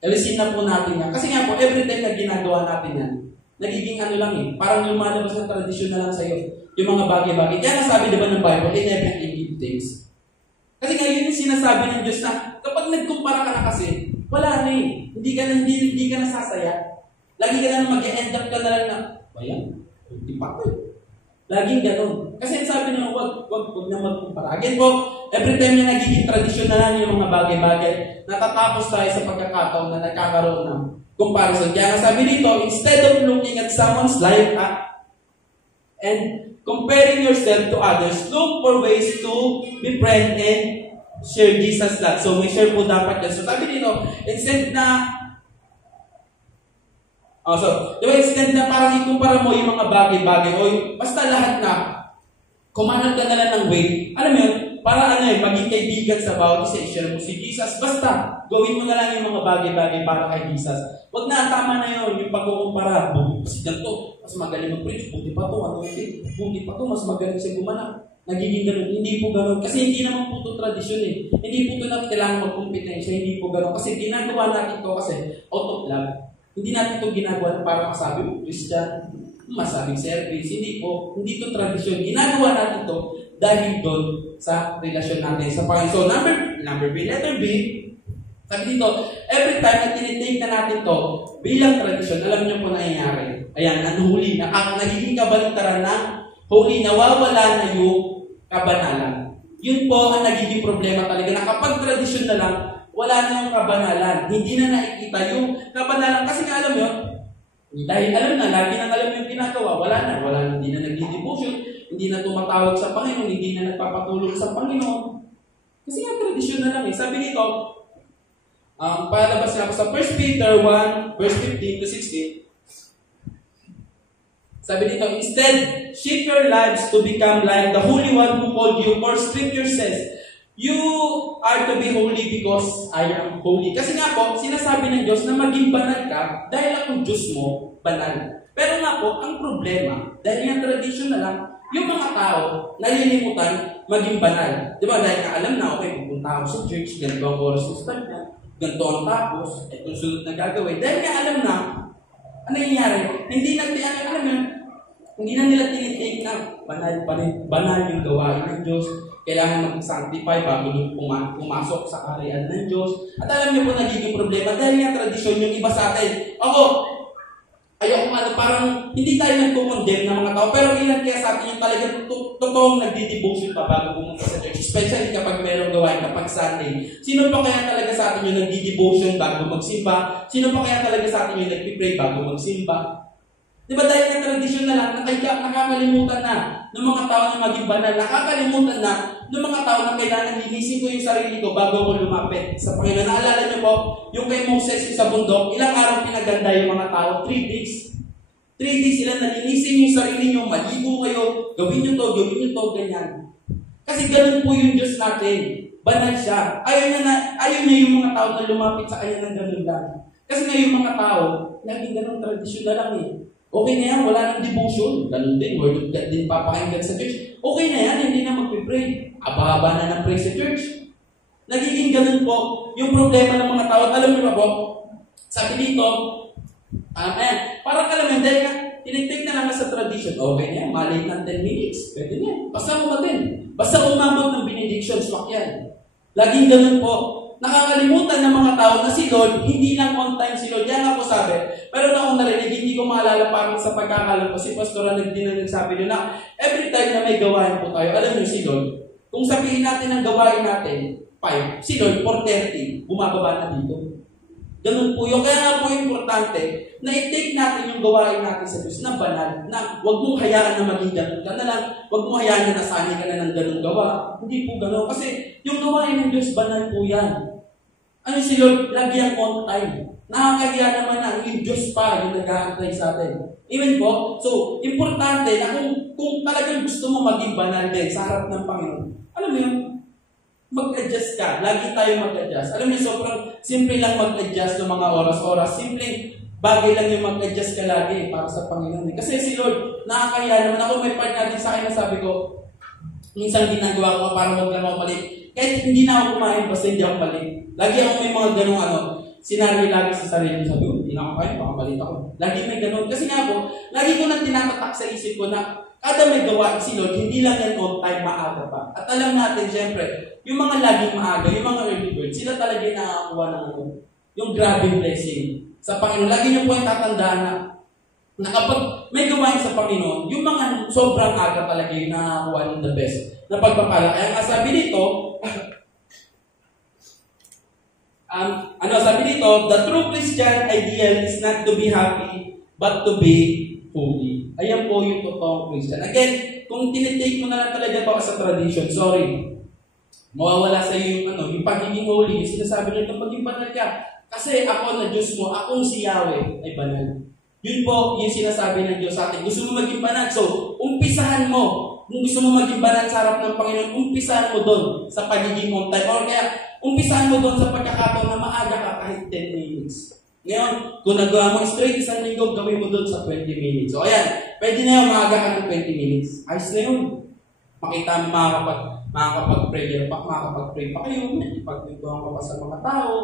Alisin na po natin yan. Kasi nga po, every time na ginagawa natin yan, nagiging ano lang parang lumalabas na tradisyon na lang sa'yo. Yung mga bagay-bagay. Kaya nasabi diba ng Bible, in everything give thanks. Kasi nga yun yung sinasabi ng Diyos na kapag nagkumpara ka na kasi, wala na Hindi ka na sasaya. Lagi ka na mag-end up ka na lang na, bayan, hindi pa ko Laging gano'n. Kasi sabi nila, wag na magkumpara. Again po, every time na nagiging tradisyon na lang yung mga bagay-bagay, natatapos tayo sa pagkakataon na nagkakaroon ng comparison. Kaya sabi dito, instead of looking at someone's life and comparing yourself to others, look for ways to befriend and share Jesus' love. So may share po dapat yan. So sabi dito, instead na extend na parang ikumpara mo yung mga bagay-bagay o yung, basta lahat na kumanap ka na lang ng way. Alam mo yun, para maging kaibigan sa bawat isa, i-share mo si Jesus. Basta, gawin mo na lang yung mga bagay-bagay para kay Jesus. Huwag na, tama na yun, yung pagkukumpara. Buti pa si ganito, mas magaling mag-preach. Buti pa to, buti pa to, mas magaling siya gumanap. Nagiging ganun. Hindi po ganun. Kasi hindi naman po ito tradisyon Hindi po ito na kailangan magkumpetensya. Hindi po ganun. Kasi ginagawa natin ito kasi out of love. Hindi natin ito ginagawa para masabi mo, Christian, masabing service. Hindi po. Hindi ito tradisyon. Ginagawa natin ito dahil doon sa relasyon natin sa Panginoon. So, number B, letter B, sabi dito, every time na tinitake na natin ito bilang tradisyon, alam niyo po nangyayari. Ayan, huli na. Nagiging kabaliktaran ng huli, nawawala na yung kabanalan. Yun po ang nagiging problema talaga na kapag tradisyon na lang, wala na yung kabanalan. Hindi na nakikita yung kabanalan. Kasi nga alam yun, dahil alam na, lagi nang alam yung ginagawa, wala na, hindi na nagdi-devotion, hindi na tumatawag sa Panginoon, hindi na nagpapatulong sa Panginoon. Kasi nga tradisyon na lang Sabi nito, palabas na ako sa 1 Peter 1, verse 15 to 16. Sabi dito, instead, shape your lives to become like the Holy One who called you, for Scripture says, you are to be holy because I am holy. Kasi nga po, sinasabi ng Diyos na maging banal ka dahil akong Diyos mo, banal. Pero nga po, ang problema, dahil nga tradisyon na lang, yung mga tao, nalilimutan maging banal. Di ba? Dahil alam na, okay, pupunta ako sa church, ganito ang oras ng start niya, ganito ang tapos, itong sunod na gagawin. Dahil nga alam na, ano nangyayari? Hindi na nila tinitake na banal pa rin. Banal yung gawain ng Diyos. Kailangan mag-sanctify bago nyo pumasok sa kaharian ng Diyos. At alam niyo po nagiging problema dahil nga tradisyon yung iba sa atin. Parang hindi tayo nagko-condemn ng mga tao, pero ilan kaya sa atin yung talagang totoong nagdi-devotion pa bago pumunta sa church. Especially kapag mayroong gawain kapag Sunday. Sino pa kaya talaga sa atin yung nagdi-devotion bago magsimba? Sino pa kaya talaga sa atin yung nagpipray bago magsimba? Diba dahil na tradisyon na lang, nakakalimutan na ng mga tao na maging banal, nakakalimutan na ng mga tao na kailangan linisin ko yung sarili ko bago ko lumapit sa Panginoon. Naalala niyo po, yung kay Moses yung sa bundok, ilang araw pinaganda yung mga tao? 3 days. 3 days sila nalinisin yung sarili niyo, maligo kayo, gawin niyo to, ganyan. Kasi ganun po yung Diyos natin. Banal siya. Ayaw niya yung mga tao na lumapit sa kanya ng ganun lang. Kasi nga yung mga tao, laging ganun tradisyon na lang eh. Okay na yan, wala nang devotion. Ganun din, word of God din papakinggan sa church. Okay na yan, hindi na magpipray. Aba-haba na ng pray sa church. Nagiging ganun po yung problema ng mga tao. Alam niyo ba po, sabi dito, parang alam mo, dahil nga, tinitake na naman sa tradition. Okay na yan, maliit ng 10 minutes. Pwede na yan. Basta umatin. Basta umabot ng benediction, swak yan. Laging ganun po. Nakakalimutan ng mga tao na si Lord, hindi lang on time si Lord. Yan nga po sabi. Pero na akong narinig, hindi ko maalala parang sa pagkakalam ko, si Pastor nagsabi doon na every time na may gawain po tayo, alam niyo si Lord, kung sabihin natin ang gawain natin, 5, si Lord, 4:30, bumababa na dito. Ganun po yung, kaya nga po importante na i-take natin yung gawain natin sa Diyos na banal, na huwag mong hayaan na maging ganun ka na lang, huwag mong hayaan na nasanay ka na ng ganun gawa. Hindi po ganun. Kasi yung gawain ng Diyos, banal po yan. Ano si Lord, lagi ang on time. Nakakahiya naman na yung Diyos pa yung nag-aantay sa atin. Amen po? So, importante na kung talagang gusto mo maging banal din sa harap ng Panginoon, alam mo yun, mag-adjust ka. Lagi tayo mag-adjust. Alam niyo, sobrang simple lang mag-adjust ng mga oras-oras. Simpleng bagay lang yung mag-adjust ka lagi para sa Panginoon. Kasi si Lord, nakakahiya naman. Ako may part natin sa akin na sabi ko, minsan ginagawa ko para wag lang ako mali. Kahit hindi na ako kumain, basta hindi ako mali. Lagi ako may mga ganong sinari lagi sa sarili. Sabi ko, hindi na ako kain, baka malit ako. Lagi may ganon. Kasi nga po, lagi ko nang tinatatak sa isip ko na kada may gawain si Lord, hindi lang yan on time, maaga pa. At alam natin, syempre, yung mga laging maaga, yung mga early bird, sila talaga yung nakakakuha ng yung grabe blessing sa Panginoon. Lagi niyo po yung tatandaan na kapag may gawain sa Panginoon, yung mga sobrang aga talaga yung nakakakuha ng the best na pagpapala. Kaya ang sabi dito, sabi dito, the true Christian ideal is not to be happy, but to be holy. Ayan po yung totoong Christian. Again, kung tinitake mo na lang talaga pa sa tradition, sorry, mawawala sa iyo yung pagiging holy, yung sinasabi nito, maging banal ka. Kasi ako na Diyos mo, akong si Yahweh ay banal. Yun po, yung sinasabi ng Diyos sa atin. Gusto mo maging banal, so, umpisahan mo. Kung gusto mo maging banal sa harap ng Panginoon, umpisahan mo doon sa pagiging on time. Or kaya, umpisahan mo doon sa pagkakataon na maaga ka kahit 10 minutes. Ngayon, kung nagawa mo straight isang linggo, gawin mo doon sa 20 minutes. So, ayan, pwede na yung maaga ka ng 20 minutes. Ayos na yun. Makita mo makakapag-pray pa, makakapag-pray pa kayo, ipagpintuhan ka pa sa mga tao.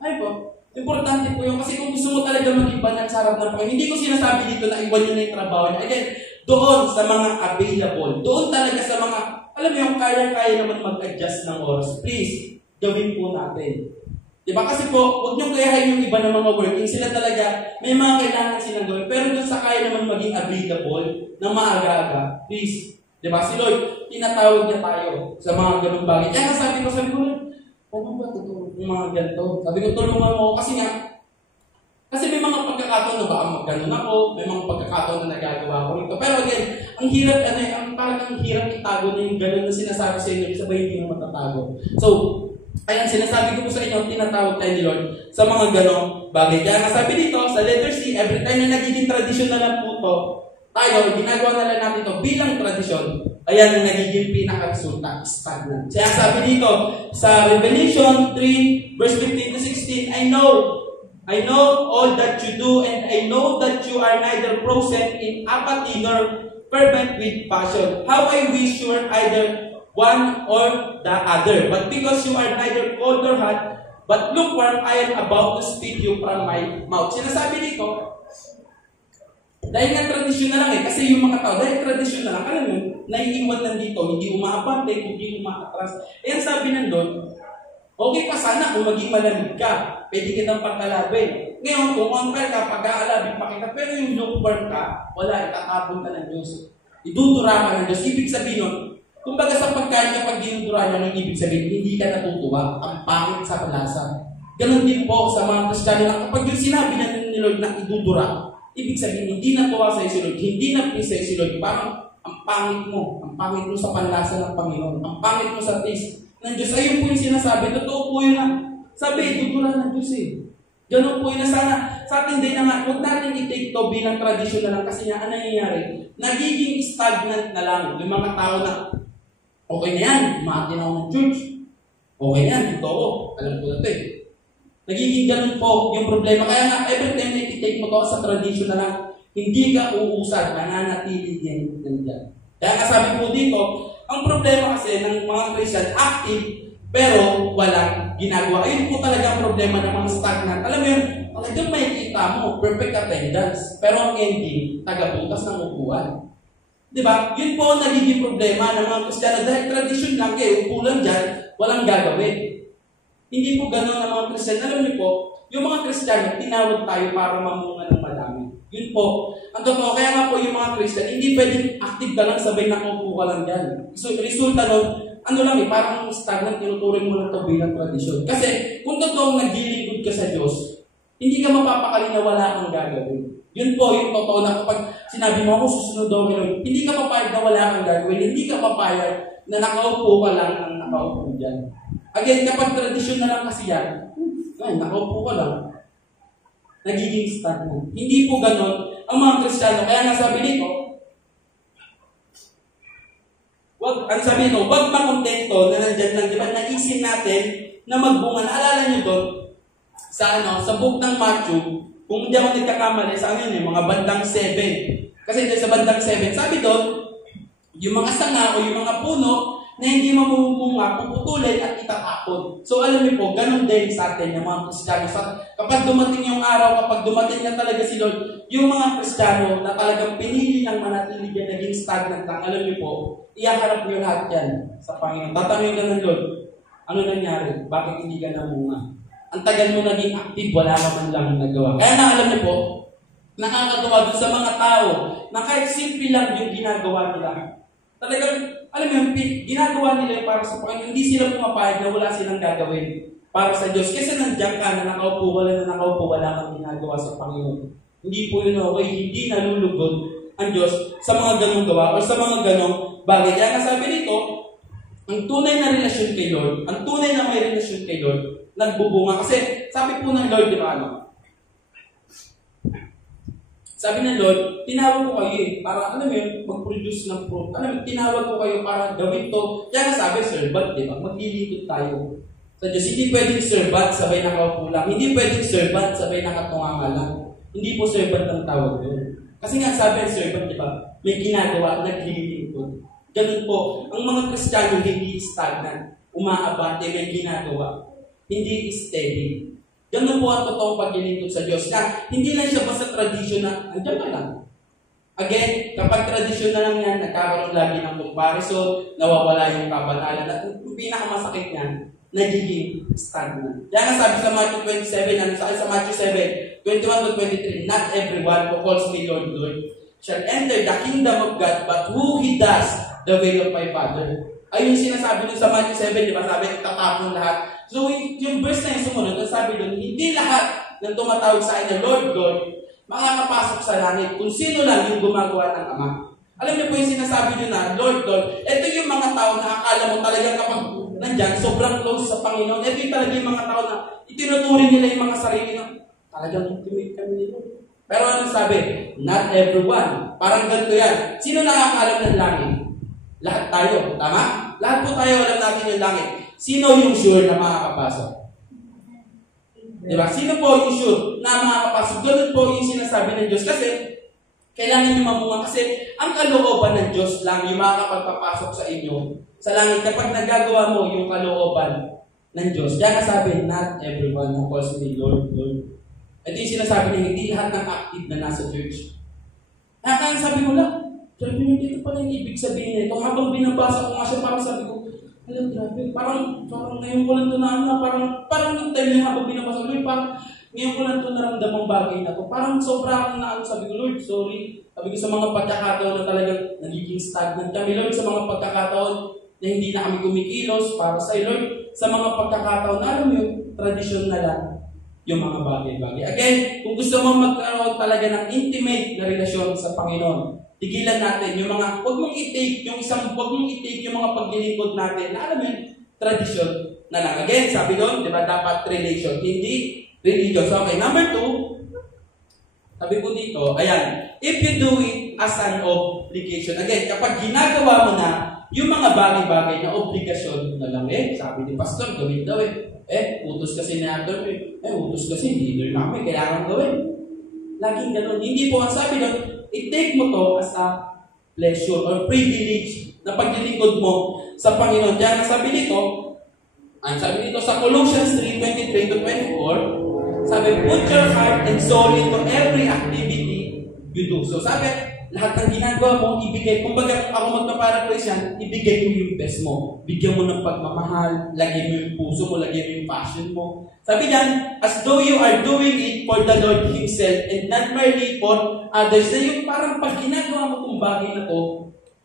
Ay po, importante po yun. Kasi kung gusto mo talaga maging banal sa harap ng Panginoon, hindi ko sinasabi dito na iwan nyo na yung trabaho niya. Again, doon sa mga available, doon talaga sa mga, alam mo yung kaya-kaya naman mag-adjust ng oras. Please, gawin po natin. Diba? Kasi po, huwag niyong kayahin yung iba ng mga working. Sila talaga, may mga kailangan silang gawin. Pero doon sa kaya naman maging available ng maaga-aga, please. Diba? Si Lord, tinatawag niya tayo sa mga ganung bagay. Kaya sabi ko, ano ba ito? Yung mga ganito. Sabi ko, tulungan mo. Kasi may mga pagkakataon na baka magganon ako, may mga pagkakataon na nagagawa ko rito. Pero again, ang hirap, parang hirap itago na yung ganon na sinasabi sa inyo, sabay hindi mo matatago. So, ayan, sinasabi ko po sa inyo, tinatawag tayo ni Lord sa mga ganong bagay. Kaya nga sabi dito, sa letter C, every time na nagiging tradisyon na lang po to, tayo, ginagawa na lang natin ito bilang tradisyon. Ayan ang nagiging pinaka-resulta, stagnant. Kaya sabi dito, sa Revelation 3, verse 15 to 16, I know all that you do, and I know that you are neither frozen in apathy nor fervent with passion. How I wish you were either one or the other. But because you are neither cold nor hot, but lukewarm, I am about to spit you from my mouth. Sinasabi dito, dahil nga tradisyon na lang kasi yung mga tao, dahil tradisyon na lang, alam mo, naiiwan lang dito, hindi umaabante, hindi umaatras. Ang sabi nandun, okay pa sana kung maging malamig ka, pwede kitang pagkalabin. Ngayon, kung on-fire ka, pag-aalabin pa kita, pero yung lukewarm ka, wala, itatapon ka ng Diyos. Idudura ka ng Diyos. Ibig sabihin nun, kumbaga sa pagkain kapag dinudura na ng ibig sabihin, hindi ka natutuwa, ang pangit sa lasa. Ganon din po sa mga Kristiyano na kapag yung sinabi na ni Lord na idudura, ibig sabihin, hindi natuwa sa si Lord, hindi na-please sa si Lord, parang ang pangit mo. Ang pangit mo sa panlasa ng Panginoon. Ang pangit mo sa taste ng Diyos. Ayun po yung sinasabi. Totoo po yun na. Sabi, tutulan ng Diyos eh. Ganun po yun na sana. Sa atin din na nga, huwag natin i-take to bilang tradisyon na lang. Kasi nga, ano nangyayari? Nagiging stagnant na lang. Yung mga tao na, okay na yan, umaatin ako ng church. Okay na yan, totoo. Alam ko na ito eh. Nagiging ganun po yung problema. Kaya nga, every time na i-take mo to sa tradisyon na lang, hindi ka uusad, nananatili din nandiyan. Kaya nga sabi po dito, ang problema kasi ng mga Christian, active, pero walang ginagawa. Ayun po talaga ang problema ng mga stagnant. Alam mo yun, talagang makikita mo, perfect attendance. Pero ang ending, tagabutas ng upuan. Diba? Yun po ang nagiging problema ng mga Kristiyano. Dahil tradisyon lang kayo, upo lang dyan, walang gagawin. Hindi po gano'n ang mga Kristiyano. Alam niyo po, yung mga Kristiyano, tinawag tayo para mamunga ng madami. Yun po. Ang totoo, kaya nga po yung mga Kristiyano, hindi pwedeng active ka lang, sabay nakaupo ka lang dyan. So, resulta nun, ano lang eh, parang stagnant, tinuturing mo lang ito bilang tradisyon. Kasi, kung totoong naglilingkod ka sa Diyos, hindi ka mapapakali na wala kang gagawin. Yun po, yung totoo na kapag sinabi mo ako susunod daw ngayon, hindi ka papayag na wala kang gagawin, hindi ka papayag na nakaupo ka lang ang nakaupo dyan. Again, kapag tradisyon na lang kasi yan, ay, nakaupo ka lang, nagiging stagnant. Hindi po ganon ang mga Kristiyano. Kaya nga sabi dito, ang sabi nito, wag makontento na nandyan lang, di ba, naisin natin na magbunga. Naalala nyo doon, sa book ng Matthew, kung hindi ako nagkakamali, sa amin mga bandang 7. Kasi sa bandang 7, sabi doon, yung mga sanga o yung mga puno na hindi mamumunga, puputulin at itatapon. So alam niyo po, ganun din sa atin, yung mga Kristiyano. Kapag dumating yung araw, kapag dumating na talaga si Lord, yung mga Kristiyano na talagang pinili ng manatili yan, naging stagnant lang, alam niyo po, iyaharap niyo lahat yan sa Panginoon. Tatanungin ka ng Lord, ano nangyari? Bakit hindi ka namunga? Ang tagal mo naging active, wala ka man lang nagawa. Kaya na alam niyo po, nakakatawa doon sa mga tao na kahit simple lang yung ginagawa nila. Talagang, alam mo yung ginagawa nila para sa Panginoon, hindi sila pumapayag na wala silang gagawin para sa Diyos. Kasi nandiyan ka na nakaupo, wala kang ginagawa sa Panginoon. Hindi po yun okay, hindi nalulugod ang Diyos sa mga ganong gawa o sa mga ganong bagay. Kaya nga sabi nito, ang tunay na relasyon kay Lord, ang tunay na may relasyon kay Lord, nagbubunga. Kasi sabi po ng Lord, di ba ano? Sabi ng Lord, tinawag ko kayo para, alam mo yun, mag-produce ng fruit. Alam mo, tinawag ko kayo para gawin to. Kaya nga sabi, servant, di ba? Maglilingkod tayo sa Diyos. Hindi pwedeng servant, sabay nakaupo lang. Hindi pwedeng servant, sabay nakatunganga lang. Hindi po servant ang tawag doon. Kasi nga sabi ng servant, di ba? May ginagawa, naglilingkod. Ganun po, ang mga Kristiyano hindi stagnant. Umaabante, may ginagawa. Hindi steady. Ganun po ang totoong paglilingkod sa Diyos. Na hindi lang siya basta tradisyon na andyan ka lang. Again, kapag tradisyon na lang yan, nagkakaroon lagi ng comparison, nawawala yung kabanalan. At yung pinakamasakit niyan, nagiging stagnant. Kaya nga sabi sa Matthew 27, sa Matthew 7, 21-23, not everyone who calls me Lord, Lord, shall enter the kingdom of God, but who he does the will of my Father. Ayun sinasabi dun sa Matthew 7, di ba? Sabi, tatapon lahat. So, yung verse na yung sumunod, sabi doon, hindi lahat ng tumatawag sa akin na Lord, Lord, makakapasok sa langit kung sino lang yung gumagawa ng Ama. Alam niyo po yung sinasabi doon na, Lord, Lord, ito yung mga tao na akala mo talagang kapag nandyan, sobrang close sa Panginoon. Ito yung talaga yung mga tao na itinuturing nila yung mga sarili na talagang intimate kami ni Lord. Pero anong sabi? Not everyone. Parang ganito yan. Sino nakakalam ng langit? Lahat tayo. Tama? Lahat po tayo alam natin yung langit. Sino yung sure na makakapasok? Diba? Sino po yung sure na makakapasok? Ganun po yung sinasabi ng Diyos. Kasi, kailangan nyo mamunga. Kasi, ang kalooban ng Diyos lang yung makakapagpapasok sa inyo sa langit kapag nagagawa mo yung kalooban ng Diyos. Kaya kasabi, not everyone who calls me Lord, Lord. Ito yung sinasabi niya, hindi lahat ng active na nasa church. Kaya sabi mo lang, sabi mo, dito pala yung ibig sabihin nito. Habang binabasa ko nga siya, parang sabi ko, alam, grabe, parang ngayon ko lang ito na parang yung time niya habang binabasa ko, parang ngayon ko lang ito naramdamang bagay na to. Parang sobra akong sabi ko, Lord, sorry. Sabi ko sa mga pagkakataon na talagang nagiging stagnant kami, Lord, sa mga pagkakataon na hindi na kami kumikilos para sa Lord, sa mga pagkakataon na alam mo yung tradisyon na lang yung mga bagay-bagay. Again, kung gusto mo magkaroon talaga ng intimate na relasyon sa Panginoon, tigilan natin yung mga, huwag mong i-take yung mga paglilingkod natin na alam mo yun, tradisyon na lang. Again, sabi doon, di ba, dapat relation, hindi religion. So, okay, number 2, sabi ko dito, ayan, if you do it as an obligation. Again, kapag ginagawa mo na yung mga bagay-bagay na obligasyon na lang, sabi ni Pastor, gawin daw utos kasi na ito, utos kasi, leader namin, kailangan gawin. Laging ganun. Hindi po ang sabi doon, i-take mo to as a pleasure or privilege na paglilingkod mo sa Panginoon. Kaya nasabi dito, sa Colossians 3:23-24, sabi, put your heart and soul into every activity you do. So sabi, lahat ng ginagawa mo, ibigay. Kumbaga, ako magpaparaphrase yan, ibigay mo yung best mo. Bigyan mo ng pagmamahal, lagyan mo yung puso mo, lagyan mo yung passion mo. Sabi niyan, as though you are doing it for the Lord Himself and not merely for others. Na yung parang pag ginagawa mo itong bagay na to,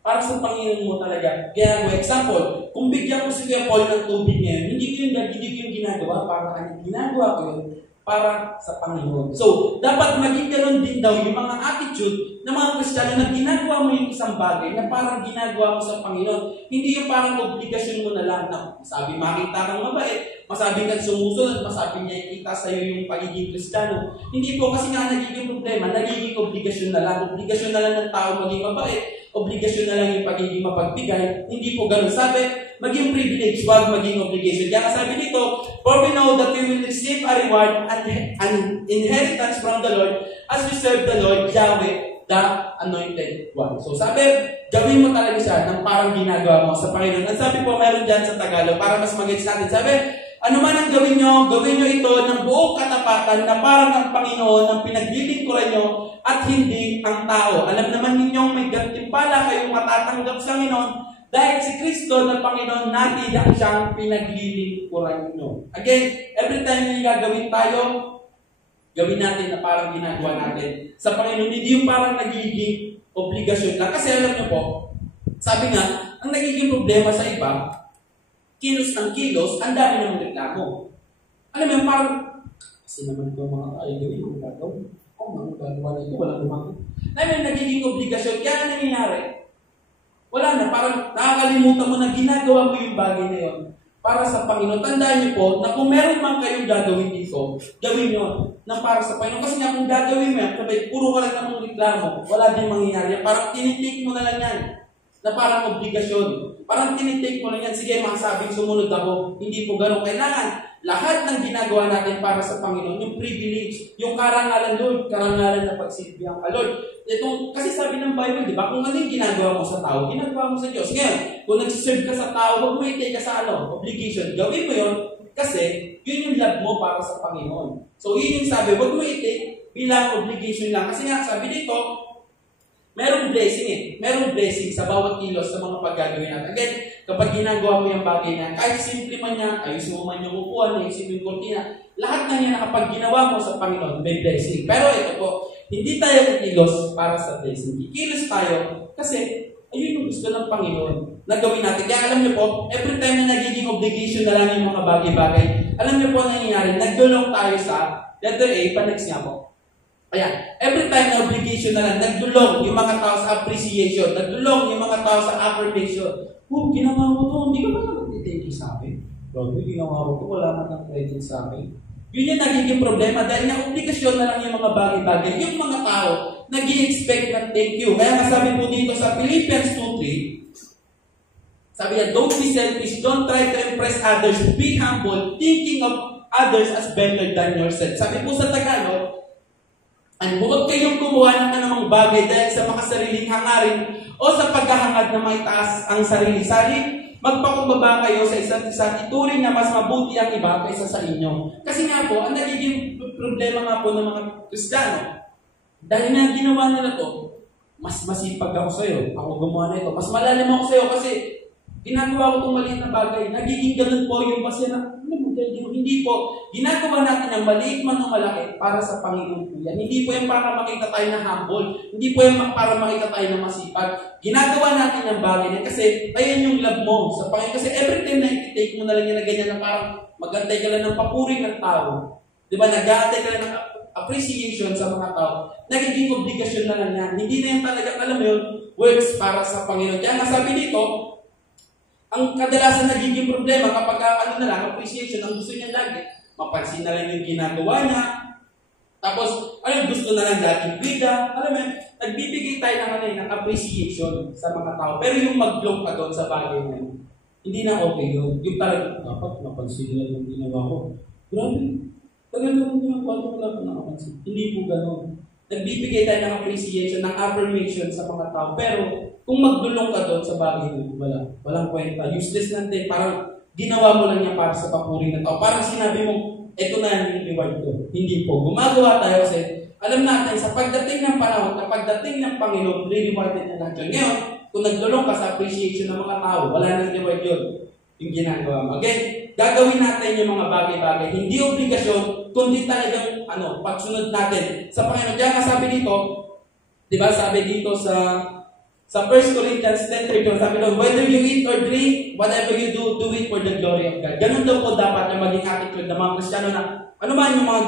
para sa Panginoon mo talaga. Kaya, example, kung bigyan ko si Kuya Paul ng tubig niya, hindi ko yung ginagawa para kanya. Ginagawa ko yun para sa Panginoon. So, dapat maging ganoon din daw yung mga attitude ng mga Kristiyano na ginagawa mo yung isang bagay na parang ginagawa mo sa Panginoon. Hindi yung parang obligasyon mo na lang na masabi makita kang mabait, masabi kang sumusunod, masabi niya ikita sa'yo yung pagiging Kristiyano. Hindi po kasi nga nagiging problema, nagiging obligasyon na lang. Obligasyon na lang ng tao maging mabait, obligasyon na lang yung pagiging mapagbigay. Hindi po ganoon. Sabi, maging privilege, wag maging obligation. Kaya sabi dito, for we know that we will receive a reward and an inheritance from the Lord as we serve the Lord, Yahweh, the Anointed One. So sabi, gawin mo talaga siya ng parang ginagawa mo sa Panginoon. Ang sabi po, meron dyan sa Tagalog, para mas mag-gets natin. Sabi, ano man ang gawin nyo ito ng buong katapatan na parang ang Panginoon ang pinaglilingkuran nyo at hindi ang tao. Alam naman ninyong may gantimpala kayong matatanggap sa Panginoon dahil si Kristo na Panginoon natin ang siyang pinaglilingkuran nyo. Again, every time na gagawin tayo, gawin natin na parang ginagawa natin sa Panginoon. Hindi yung parang nagiging obligasyon lang. Kasi alam nyo po, sabi nga, ang nagiging problema sa iba, kilos ng kilos, ang dami namang reklamo. Alam mo yung parang, kasi naman ito mga tayo gawin, kung gagawin. Mga gagawa na ito, walang lumaki. Alam mo yung nagiging obligasyon, kaya na nangyayari. Wala na, parang nakakalimutan mo na ginagawa mo yung bagay na yun para sa Panginoon. Tandaan niyo po na kung meron man kayong gagawin dito, gawin nyo na para sa Panginoon. Kasi nga kung gagawin mo yan, sabay, puro ka lang namang reklamo, wala din mangyayari. Parang tinitake mo na lang yan na parang obligasyon. Parang tinitake mo lang yan, sige, masabing sumunod ako. Hindi po ganun. Kailangan lahat ng ginagawa natin para sa Panginoon, yung privilege, yung karangalan, Lord, karangalan na pagsilbihan ka, Lord. Kasi sabi ng Bible, di ba, kung ano yung ginagawa mo sa tao, ginagawa mo sa Diyos. Ngayon, kung nagsiserve ka sa tao, huwag mo i-take ka sa obligation. Gawin mo yun, kasi yun yung love mo para sa Panginoon. So, yun yung sabi, huwag mo i-take bilang obligation lang. Kasi nga, sabi dito, merong blessing Merong blessing sa bawat kilos sa mga paggagawin natin. Again, kapag ginagawa mo yung bagay na, kahit simple man yan, ayusin mo man yung upuan, ayusin mo yung kortina, lahat na yan kapag ginawa mo sa Panginoon, may blessing. Pero ito po, hindi tayo kikilos para sa blessing. Kikilos tayo kasi ayun yung gusto ng Panginoon na gawin natin. Kaya alam niyo po, every time na nagiging obligation na lang yung mga bagay-bagay, alam niyo po ang nangyayari, nagdulong tayo sa letter A, pa-next nga po. Ayan, every time na obligation na lang, nagdulong yung mga tao sa appreciation, nagdulong yung mga tao sa affirmation. Ginawa mo to, hindi ka ba naman thank you sa akin? Grabe, ginawa mo to, wala ka ng credit sa akin. Yun yung nagiging problema dahil na obligasyon na lang yung mga bagay-bagay. Yung mga tao, nag-i-expect ng thank you. Kaya masabi po dito sa Philippians 2:3, sabi niya, don't be selfish, don't try to impress others, be humble, thinking of others as better than yourself. Sabi po sa Tagalog, huwag kayong gumawa ng anumang bagay dahil sa makasariling hangarin o sa paghahangad na maitaas ang sarili-sari. Magpakumbaba kayo sa isa't isa, ituring na mas mabuti ang iba kaysa sa inyo. Kasi nga po, ang nagiging problema nga po ng mga Kristiyano, dahil na ginawa nila to, mas masipag ako sa'yo, ako gumawa na ito, mas malalim ako sa'yo kasi ginagawa ko itong maliit na bagay. Nagiging ganun po yung kasi na, hindi po, ginagawa natin ang maliit man o malaki para sa Panginoon po yan. Hindi po yan para makita tayo na humble. Hindi po yan para makita tayo na masipag. Ginagawa natin ang bagay na kasi ayan yung love mo sa Panginoon. Kasi every time na i-take mo na lang yan na ganyan na parang magantay ka lang ng papuri ng tao. Di ba? Nag-aantay ka lang ng appreciation sa mga tao, nagiging obligasyon na lang yan. Hindi na yan talaga, alam mo yun, works para sa Panginoon. Kaya nga sabi dito, ang kadalasan nagiging problema kapag appreciation, ang gusto niya lagi, mapansin na lang yung ginagawa niya, tapos, gusto na lang laging bida, alam mo yun, nagbibigay tayo ng appreciation sa mga tao. Pero yung mag-blow ka doon sa bagay na yun, hindi na okay yun. Yung talagang, dapat napansin nila yung ginawa ko. Grabe, tagal na yung ginagawa ko, wala pa nakapansin. Hindi po gano'n. Nagbibigay tayo ng appreciation, ng affirmation sa mga tao. Pero, kung magdulong ka doon sa bagay na yun, walang kwenta. Useless natin, parang ginawa mo lang yan para sa papuri ng tao. Parang sinabi mo, eto na yung reward ko. Hindi po. Gumagawa tayo kasi alam natin, sa pagdating ng panahon, sa pagdating ng Panginoon, re-rewarded na natin. Ngayon, kung nagdulong ka sa appreciation ng mga tao, wala nang reward yun. Yung ginagawa mo. Again, gagawin natin yung mga bagay-bagay. Hindi obligasyon, kundi talagang pagsunod natin sa Panginoon. Kaya nga sabi dito, di ba, sabi dito sa 1 Corinthians 10:31, sabi doon, whether you eat or drink, whatever you do, do it for the glory of God. Ganun daw po dapat yung maging attitude ng mga Kristiyano na ano man yung mga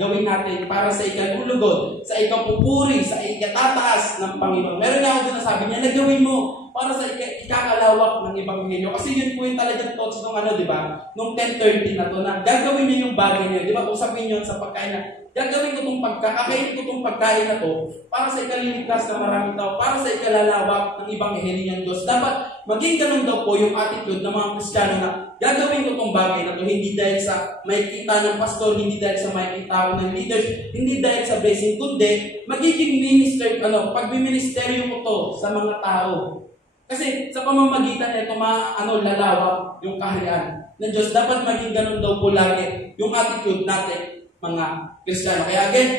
gawin natin para sa ikagulugod, sa ikapupuri, sa ikatataas ng Panginoon. Meron nga ako doon na sabi niya, nagawin mo para sa ikakalawak ng Ebanghelyo. Kasi yun po yung talagang thoughts nung di ba? Nung 10:30 na to, na gagawin niyo yung bagay niyo. Di ba? Usapin niyo sa pagkain na, gagawin ko itong kakainin ko itong pagkain na to para sa ikaliligtas ng maraming tao, para sa ikalalawak ng Ebanghelyo ng Diyos. Dapat maging ganun daw po yung attitude ng mga Kristiyano na gagawin ko itong bagay na to, hindi dahil sa makikita ng pastor, hindi dahil sa makikita ko ng leaders, hindi dahil sa blessing, kundi magiging minister, pagbiministeryo ko to sa mga tao. Kasi sa pamamagitan nito, lalawak yung kaharian ng Diyos. Dapat maging ganun daw po lagi yung attitude natin, mga Kristiyano. Kaya again,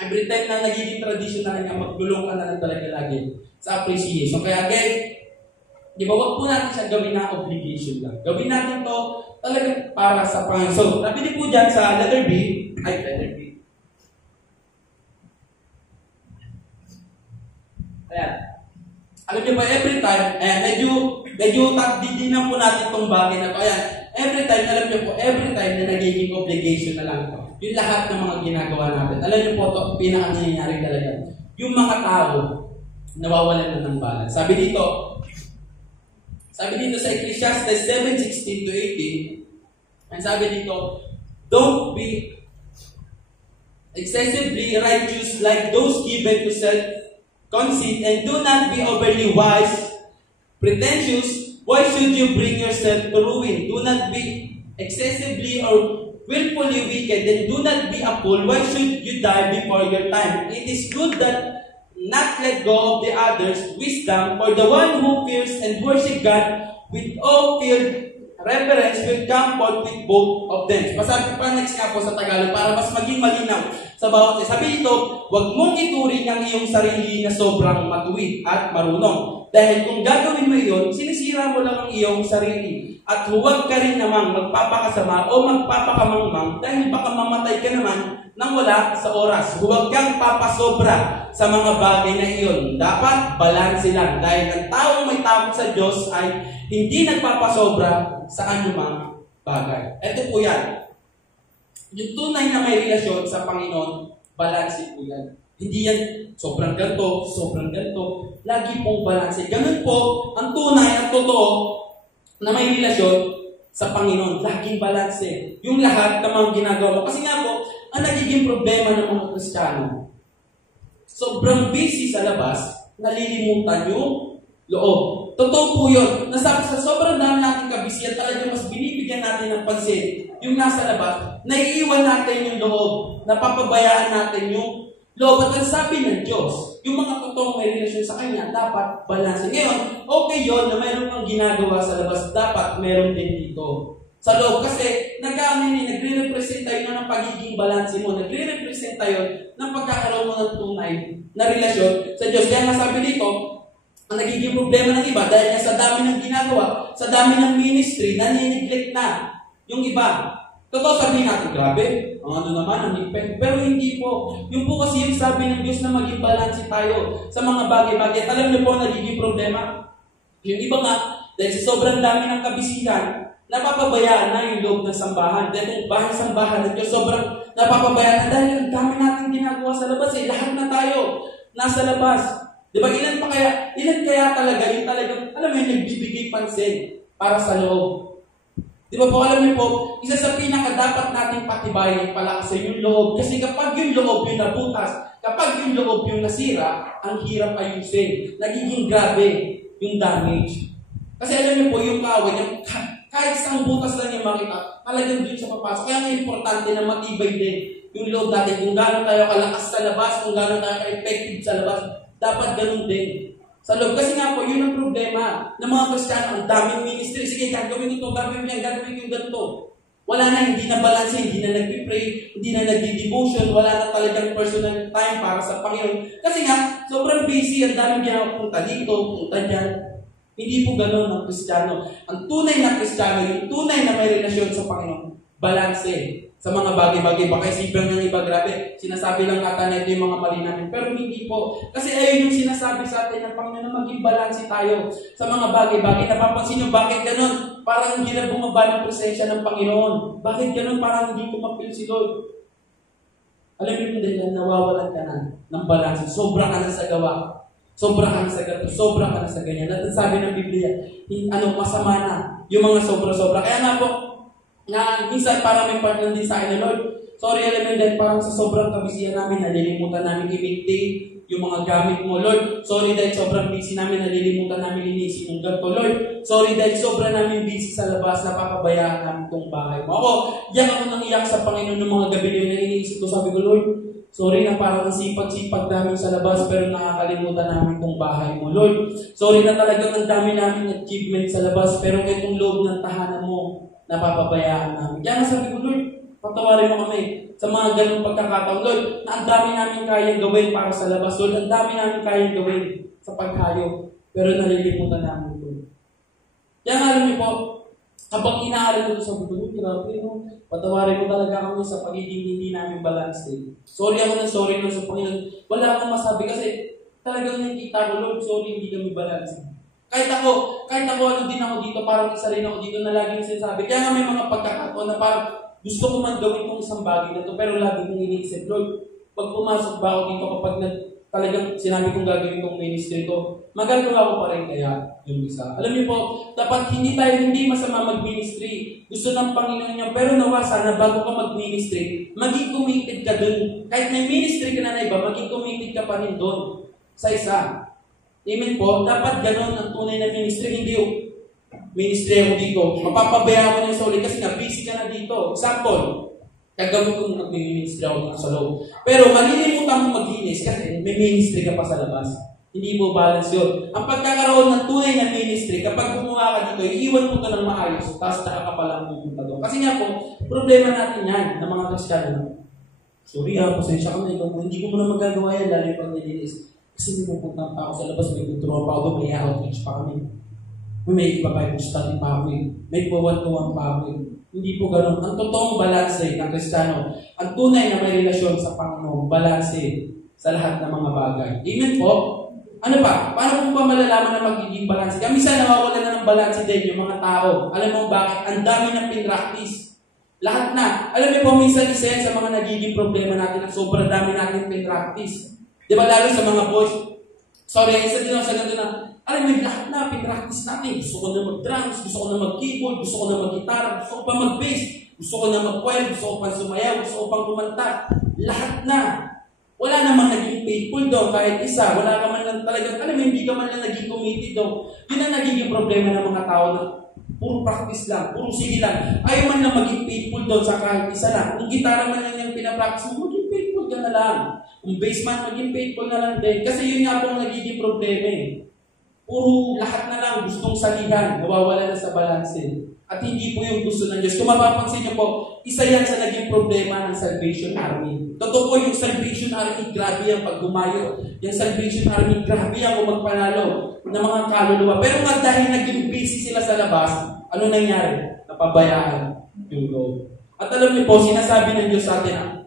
every time na nagiging tradition na lang, maglulong ka na lang talaga lagi sa appreciation. Kaya again, di ba, wag po natin siya gawin na obligation lang. Gawin natin to talaga para sa Panginoon. So, sabi din po dyan sa letter B. Ayan. Alam niyo ba, every time, medyo tagdidinan po natin itong bagay na to. Ayan, every time na nagiging obligation na lang ito. Yung lahat ng mga ginagawa natin. Alam niyo po ito, pinaka-nangyayari talaga. Yung mga tao, nawawalan na ng balance. Sabi dito sa Ecclesiastes 7:16-18, and sabi dito, don't be excessively righteous like those given to self-conceit, and do not be overly wise, pretentious. Why should you bring yourself to ruin? Do not be excessively or willfully wicked, and do not be a fool. Why should you die before your time? It is good that not let go of the other's wisdom, for the one who fears and worships God with all fear, reverence, will come forth with both of them. Masabi pa next nga po sa Tagalog para mas maging malinaw sa bawat isa. Sabi dito, huwag mong ituring ang iyong sarili na sobrang matuwid at marunong. Dahil kung gagawin mo iyon, sinisira mo lang ang iyong sarili. At huwag ka rin namang magpapakasama o magpapakamangmang dahil baka mamatay ka naman nang wala sa oras. Huwag kang papasobra sa mga bagay na iyon. Dapat balanse lang dahil ang taong may takot sa Diyos ay hindi nagpapasobra sa anumang bagay. Ito po yan. Yung tunay na may relasyon sa Panginoon, balanse po yan. Hindi yan sobrang ganito, sobrang ganito. Lagi pong balanse. Ganun po ang tunay at totoo na may relasyon sa Panginoon. Laging balanse. Yung lahat ng mga ginagawa mo. Kasi nga po, ang nagiging problema ng mga Kristiyano, sobrang busy sa labas, nalilimutan yung loob. Totoo po yun. Sa sobrang dami natin kabisiyan, talagang mas binibigyan natin ng pansin. Yung nasa labas, naiiwan natin yung loob. Napapabayaan natin yung loob. At ang sabi ng Diyos, yung mga totoong may relasyon sa Kanya, dapat balanse. Ngayon, okay yun na mayroon kang ginagawa sa labas, dapat mayroon din dito sa loob. Kasi nagre-represent tayo ng pagiging balanse mo. Nagre-represent tayo ng pagkakaroon mo ng tunay na relasyon sa Diyos. Kaya nasabi dito, ang nagiging problema ng iba, dahil sa dami ng ginagawa, sa dami ng ministry, nanineglect na yung iba. Totoo sabihin natin, grabe, ang higpit. Pero hindi po. Yung po kasi yung sabi ng Diyos na maging balanse tayo sa mga bagay-bagay. Alam niyo po ang nagiging problema? Yung iba nga, dahil sa sobrang dami ng kabisihan, napapabayaan na yung loob ng sambahan. Dahil kung bahay sambahan ng Diyos, napapabayaan na dahil ang dami natin ginagawa sa labas eh. Lahat na tayo nasa labas. Di ba? Ilan kaya talaga yung talagang, alam mo, nagbibigay pansin para sa loob. Di ba po, alam niyo po, isa sa pinaka dapat natin patibayan palakasin yung loob. Kasi kapag yung loob yung nabutas, kapag yung loob yung nasira, ang hirap ayusin. Nagiging grabe yung damage. Kasi alam niyo po, yung kaaway, kahit isang butas lang yung makita, talagang doon siya papasok. Kaya nga importante na matibay din yung loob natin. Kung gano'n tayo kalakas sa labas, kung gano'n tayo ka-effective sa labas, dapat ganun din sa loob. Kasi nga po, yun ang problema ng mga Kristiyano. Ang daming ministry. Sige, gagawin ito, gagawin yung ganito. Wala na, hindi na balance, hindi na nag-pray, hindi na nag-devotion, wala na talagang personal time para sa Panginoon. Kasi nga, sobrang busy, ang daming ginagawa, punta dito, punta dyan. Hindi po gano'n ang Kristiyano. Ang tunay na Kristiyano, yung tunay na may relasyon sa Panginoon, balanse sa mga bagay-bagay. Baka isipin ng iba, grabe, sinasabi lang ata na ito yung mga mali namin. Pero hindi po. Kasi ayun yung sinasabi sa atin ng Panginoon na maging balanse tayo sa mga bagay-bagay. Napapansin nyo, bakit gano'n? Parang hindi na bumaba ng presensya ng Panginoon. Bakit gano'n? Parang hindi kumapil si Lord. Alam niyo yung dahil nawawalan ka na ng balanse. Sobra ka na sa gawa. Sobra ka na sa gato. Sobra ka na sa ganyan. At sabi ng Biblia, masama na yung mga sobra-sobra. Kaya nga po, na minsan parang may part din sa akin na, Lord, sorry alam mo dahil parang sa sobrang kabisihan namin, nalilimutan namin i-maintain yung mga gamit mo, Lord. Sorry dahil sobrang busy namin, nalilimutan namin iniisip mong ganito, Lord. Sorry dahil sobrang namin busy sa labas, napapabayaan namin itong bahay mo. Yan ako nang iyak sa Panginoon ng mga gabi na iniisip ko. Sabi ko, Lord, sorry na parang sipag-sipag namin sa labas pero nakakalimutan namin itong bahay mo, Lord. Sorry na talagang ang dami namin achievement sa labas pero itong loob ng tahanan mo, napapabayaan namin. Kaya nga sabi ko, Lord, patawarin mo kami sa mga ganung pagkakataon, Lord, na ang dami namin kayang gawin para sa labas, Lord, ang dami namin kayang gawin sa paghayo, pero nalilimutan namin ito. Kaya nga alam niyo po, kapag inaaral ko sa Lord, grabe, no? Patawarin mo talaga kami sa pagiging hindi namin balance. Sorry ako na sorry sa Panginoon. Wala akong masabi kasi talagang nakita ko, Lord, sorry, hindi kami balance. Kahit ako, ano din ako dito, parang isa rin ako dito na laging sinasabi. Kaya nga may mga pagkakataon na parang gusto ko man gawin itong isang bagay na ito, pero lagi kong iniisip, Lord, pag pumasok ba ako dito kapag talagang sinabi kong gagawin itong ministry ko, magagawa ko pa rin kaya yung isa. Alam niyo po, dapat hindi masama mag-ministry. Gusto ng Panginoon niya, pero nawa sana bago ka mag-ministry, maging committed ka dun. Kahit may ministry ka na iba, maging committed ka pa rin dun sa isa. Amen po, dapat gano'n ang tunay na ministry, hindi yung ministry ako dito. Mapapabayaan ko na yung solid kasi nga busy ka na dito. Example, gagawin ko mag-ministry ako sa loob. Pero malilimutan mo mag-inis kasi may ministry ka pa sa labas. Hindi mo balance yun. Ang pagkakaroon ng tunay na ministry, kapag gumawa ka dito, iiwan mo ka ng maayos, tapos nakakapalang pupunta doon. Kasi nga po, problema natin yan, ng mga Kristiyano. Sorry pasensya ka na, hindi ko mo na magagawa yan, lalo yung pag-nilinis. Kasi may pupunta pa ako sa labas, may tuturuan pa ako doon, may outreach pa kami. May iba-Bible study pa ako. May one-to-one pa ako. Hindi po ganun. Ang totoong balanse ng Kristiyano, ang tunay na may relasyon sa Panginoon, balanse sa lahat ng mga bagay. Amen po? Ano pa? Paano po ba malalaman na magiging balanse? Kami sana nawawala na ng balanse din yung mga tao. Alam mo bakit? Ang dami ng pinractice. Lahat na. Alam mo po, minsan isa yan sa mga nagiging problema natin na sobrang dami natin pinractice. Di ba lalo sa mga boys? Sorry, isa din ako sa ganito na, alam mo, lahat na, pinractice natin. Gusto ko na mag-drums, gusto ko na mag-keyboard, gusto ko na mag-gitara, gusto ko pa mag-bass, gusto ko na mag-choir, gusto ko pa sumayaw, gusto ko pang kumanta. Lahat na. Wala namang naging faithful doon kahit isa. Wala ka man lang talagang, alam mo, hindi ka man lang naging committed doon. Yun ang nagiging problema ng mga tao na puro practice lang, puro sige lang. Ayaw man lang maging faithful doon sa kahit isa lang. Kung gitara man lang yung pinapractice mo, maging faithful ka na lang. Kung bass man, maging faithful na lang din. Kasi yun nga po ang nagiging problema eh. Puro lahat na lang gustong salihan, nawawala na sa balanse. At hindi po yung gusto ng Diyos. Kung mapapansin niyo po, isa yan sa naging problema ng Salvation Army. Totoo po yung Salvation Army, grabe yan pag gumayo. Yung Salvation Army, grabe yan kung magpanalo ng mga kaluluwa. Pero nga dahil naging busy sila sa labas, ano nangyari? Napabayaan yung loob. At alam niyo po, sinasabi ng Diyos sa atin,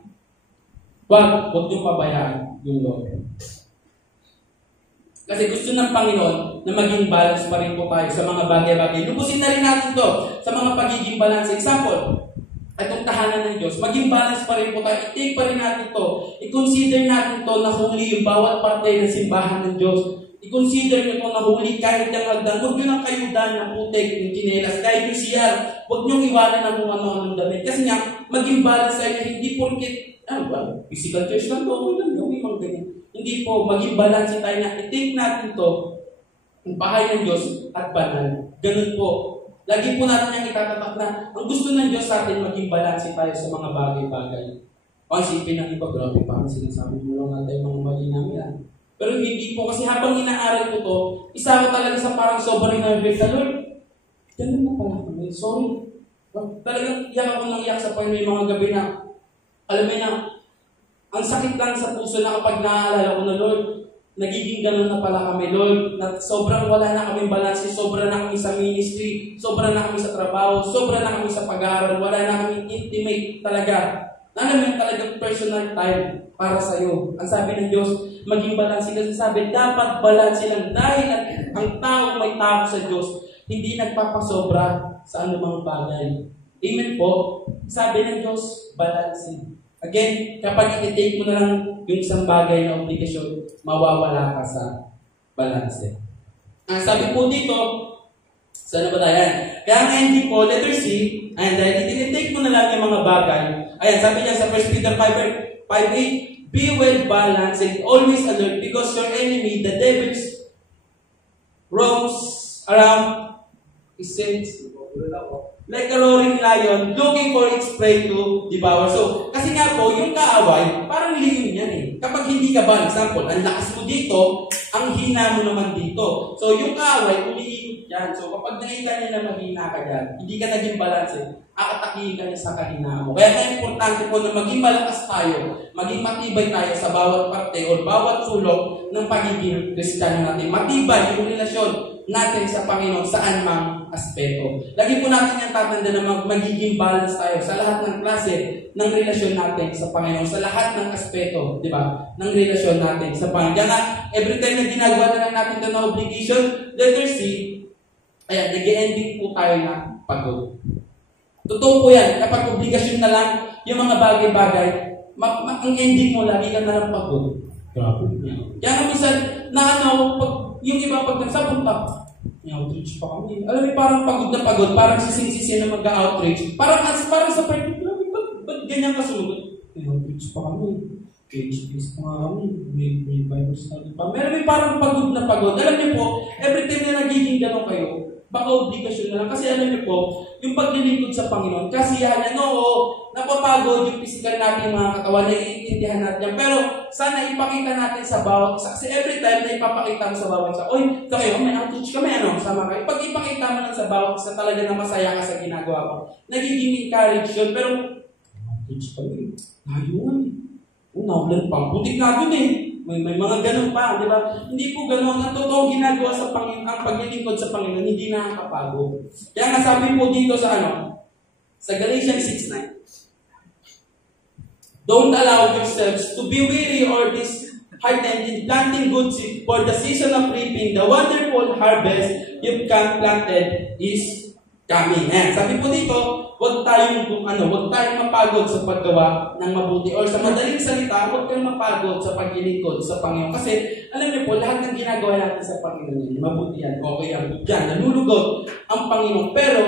huwag niyong pabayaan yung loob. Kasi gusto ng Panginoon na maging balance pa rin po tayo sa mga bagay-bagay. Lubusin na rin natin to sa mga pagiging balance. Example, itong tahanan ng Diyos, maging balance pa rin po tayo. I-take pa rin natin to. I-consider natin to na huli yung bawat parte ng simbahan ng Diyos. I-consider nyo to na huli kahit yung hagdan. Huwag nyo ng kayudan ng putik, yung chinelas, kahit yung siyar. Huwag nyo iwanan ng kung ano-anong damit. Kasi nga, maging balance tayo, hindi porket, physical church lang to, okay lang, gawin mga ganyan. Hindi po, maging balance tayo na i-take natin to, ang bahay ng Diyos at banal. Ganun po. Lagi po natin yung itatatak na ang gusto ng Diyos sa atin, maging balanse tayo sa mga bagay-bagay. O, isipin ng iba, grabe, parang sinasabi mo lang natin mga mali namin. Pero hindi po, kasi habang inaaral ko to, isa ko talaga sa parang sobrang nervous na, Lord, ganun na pala kami, sorry. Talagang iyak ako nang iyak sa point, may mga gabi na, alam mo na, ang sakit lang sa puso na kapag naaalala ko na, Lord, nagiging ganun na pala kami, Lord, na sobrang wala na kami balance, sobra na kami sa ministry, sobra na kami sa trabaho, sobra na kami sa pag-aaral, wala na kami intimate talaga. Alam mo talagang personal time para sa iyo. Ang sabi ng Diyos, maging balance kasi sabi, dapat balance lang dahil ang tao may tao sa Diyos, hindi nagpapasobra sa anumang bagay. Amen po. Sabi ng Diyos, balance. Again, kapag i-take mo na lang yung isang bagay na obligasyon, mawawala ka sa balance. Ang sabi po dito, saan ba tayo? Kaya nga hindi po, letter C, and then i-take mo na lang yung mga bagay. Ayan, sabi niya sa 1 Peter 5:8, be well balanced and always alert because your enemy, the devil, roams around his sins like a roaring lion, looking for its prey to devour. So, kasi nga po, yung kaaway, parang liyon yan eh. Kapag hindi ka ba, example, ang lakas mo dito, ang hina mo naman dito. So, yung kaaway, umiikot yan. So, kapag nakita niya na mahina ka dyan, hindi ka naging balance eh, akatakihin ka niya sa kahina mo. Kaya kaya importante po na maging malakas tayo, maging matibay tayo sa bawat parte o bawat sulok ng pagiging Kristiyano natin. Matibay yung relasyon natin sa Panginoon saan mang aspeto. Lagi po natin yung tatanda na magiging balance tayo sa lahat ng klase ng relasyon natin sa Panginoon, sa lahat ng aspeto, di ba, ng relasyon natin sa Panginoon. Kaya nga, every time na ginagawa na lang natin ito na obligation, letter C, ayan, nag-ending po tayo na pagod. Totoo po yan, kapag obligasyon na lang, yung mga bagay-bagay, ang ending mo, lagi ka na lang pagod. Grabe. Kaya nga minsan, na yung iba pag nagsabunta, outreach pa kami. Alam mo, parang pagod na pagod, parang sising-sisi na mag-outreach. Parang sa part, ba't ganyan ka sumunod? Outreach pa kami. PHPs pa kami. May Bible study pa. Meron parang pagod na pagod. Alam niyo po, every time na nagiging gano'n kayo, baka obligasyon na lang. Kasi alam niyo po, yung paglilingkod sa Panginoon, kasi yan, napapagod yung physical natin mga katawan, naiintindihan natin yan. Pero sana ipakita natin sa bawat isa. Kasi every time na ipapakita mo sa bawat isa, oy, kayo, may outreach kami, sama kayo. Pag ipakita mo lang sa bawat isa talaga na masaya ka sa ginagawa mo, nagiging encourage yun. Pero, outreach kami, ayun. Naulan pa. Butik na dun eh. May mga ganun pa, di ba? Hindi po ganun. Ang totoong ginagawa sa Panginoon, ang paglilingkod sa Panginoon, hindi nakakapagod. Kaya nga sabi po dito sa sa Galatians 6:9, don't allow yourselves to be weary or disheartened in planting good seed, for the season of reaping, the wonderful harvest you've planted is coming. Sabi po dito, huwag tayong mapagod sa paggawa ng mabuti. Or sa madaling salita, huwag kayong mapagod sa paglilingkod sa Panginoon. Kasi, alam niyo po, lahat ng ginagawa natin sa Panginoon, mabuti yan, okay yan, nalulugod ang Panginoon. Pero,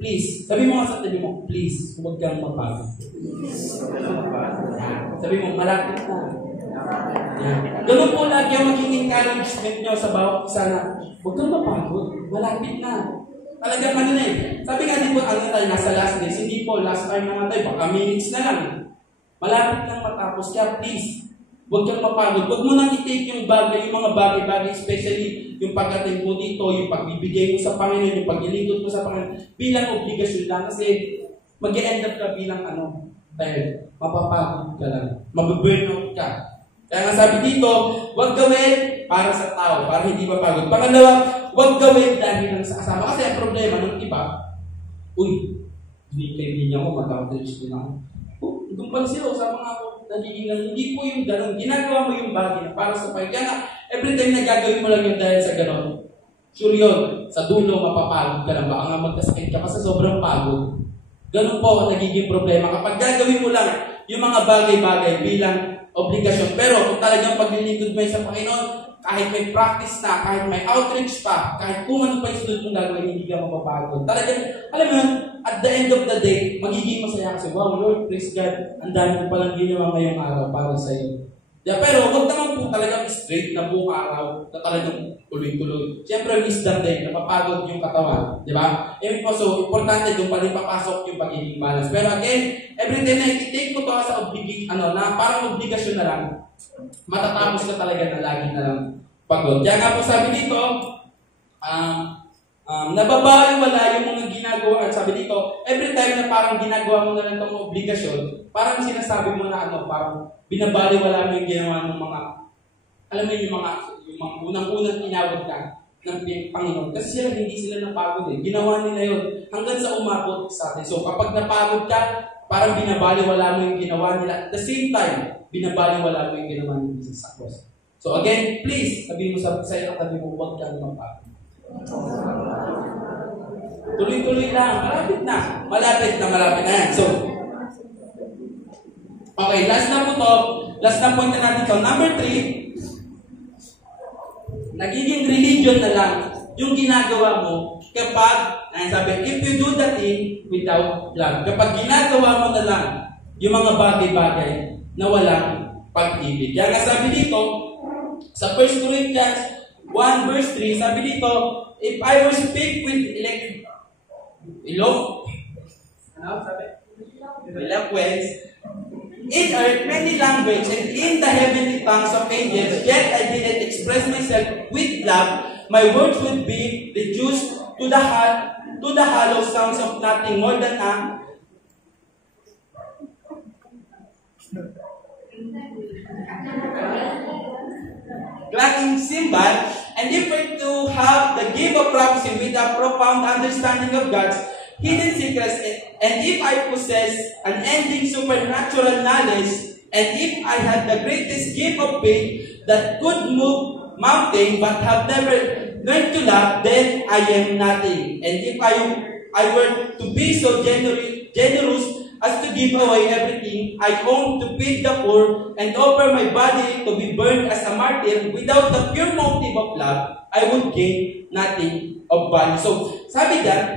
please, sabi mo nga sa tabi mo, please, huwag kang mapagod. Sabi mo, malapit na. Ganun po lagi ang maging encouragement nyo sa bawat isa na, huwag kang mapagod, malapit na. Talagang sabi nga din po, tayo nasa last days, hindi po, last time naman tayo, baka minutes na lang. Malapit lang matapos, kaya please, huwag kang mapagod. Huwag mo nang i-take yung mga bagay-bagay, especially yung pagdating mo dito, yung pagbibigay mo sa Panginoon, yung paglilingkod mo sa Panginoon, bilang obligasyon lang, kasi mag-e-end up ka bilang dahil mapapagod ka lang, mababurnout ka. Kaya nga sabi dito, huwag gawin para sa tao, para hindi mapagod. Pangalawa, huwag gawin dahil lang sa kasama. Kasi ang problema ng iba, kaibigan ko, mag-outreach din ako. Doon pala sila, usama nga ako, nagiging lang. Hindi po yung gano'n. Ginagawa mo yung bagay na para sa Panginoon. Kaya nga, every time na gagawin mo lang yung dahil sa gano'n, sure yun, sa dulo, mapapagod ka lang. Baka nga magkasakit ka pa sa sobrang pagod. Ganun po ang nagiging problema. Kapag gagawin mo lang yung mga bagay-bagay bilang obligasyon, pero kung talagang paglilingkod mo sa Panginoon, kahit may practice na, kahit may outreach pa, kahit kung ano pa yung sunod mong gagawin, hindi ka mapapagod. Talagang, alam mo yun, at the end of the day, magiging masaya kasi, wow, Lord, praise God, ang dami ko palang ginawa ngayong araw para sa iyo. Yeah, pero huwag naman po talagang straight na buong araw na talagang tuloy-tuloy. Siyempre, wisdom din, napapagod yung katawan. Di ba? So, importante doon pa rin papasok yung pagiging balance. Pero again, every time na i-take mo to sa na parang obligasyon na lang, matatapos ka talaga na lagi na lang pagod. Kaya nga po sabi dito, nababaliwala yung mga ginagawa. At sabi dito, every time na parang ginagawa mo na lang itong obligasyon, parang sinasabi mo na parang binabaliwala mo yung ginawa ng mga, alam mo yung mga unang-unang tinawag ka ng Panginoon. Kasi sila, hindi sila napagod eh. Ginawa nila yun hanggang sa umabot sa atin. So kapag napagod ka, parang binabaliwala mo yung ginawa nila. At the same time, binabaliwala mo yung ginawa nila sa cross. So again, please, sabi mo sa iyo, sabi mo, huwag kang mapagod. Tuloy-tuloy lang. Malapit na yan. So, okay, last na po to. Last na point na natin to. Number 3, nagiging religion na lang yung ginagawa mo kapag, sabi, if you do that thing without love. Kapag ginagawa mo na lang yung mga bagay-bagay na walang pag-ibig. Kaya nga sabi dito, sa 1 Corinthians 1 verse 3, sabi dito, if I will speak with eloquence, in earth, many languages, and in the heavenly tongues of angels, yet I didn't express myself with love, my words would be reduced to the hollow sounds of nothing more than a clanging cymbal. And if we're to have the gift of prophecy with a profound understanding of God's hidden secrets, and if I possess unending supernatural knowledge, and if I had the greatest gift of faith that could move mountains but have never learned to love, then I am nothing. And if I were to be so generous as to give away everything I own to feed the poor and offer my body to be burned as a martyr, without the pure motive of love, I would gain nothing of value. So, sabi dyan,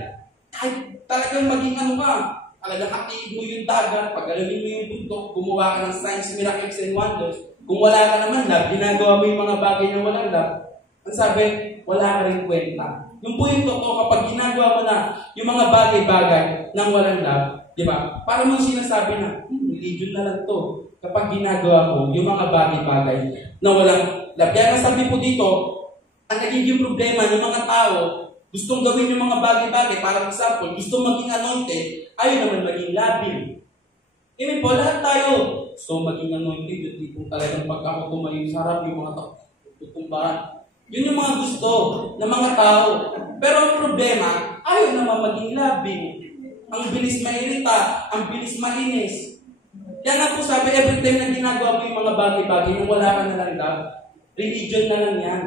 kahit talagang maging talagang hatiin mo yung dagat, pagalawin mo yung bundok, gumawa ka ng signs, miracles, and wonders, kung wala ka naman love, ginagawa mo yung mga bagay na walang love, ang sabi, wala ka rin kwenta. Yung po yung totoo, kapag ginagawa mo na yung mga bagay-bagay ng walang love, di ba? Para mo sinasabi na, religion na lang to. Kapag ginagawa mo yung mga bagay-bagay na walang love. Kaya nasabi po dito, ang nagiging problema ng mga tao, gustong gawin yung mga bagay-bagay, para example, gusto maging anointed, ayaw naman maging labil. Amen po, lahat tayo gusto maging anointed, yung tipong talagang pagka ako tumayo sa harap, yung mga tutumbahan. Yun yung mga gusto ng mga tao. Pero ang problema, ayaw naman maging labil. Ang bilis mairita, ang bilis mainis. Kaya nga po sabi, every time na ginagawa mo yung mga bagay-bagay, nung wala ka na lang love, religion na lang yan.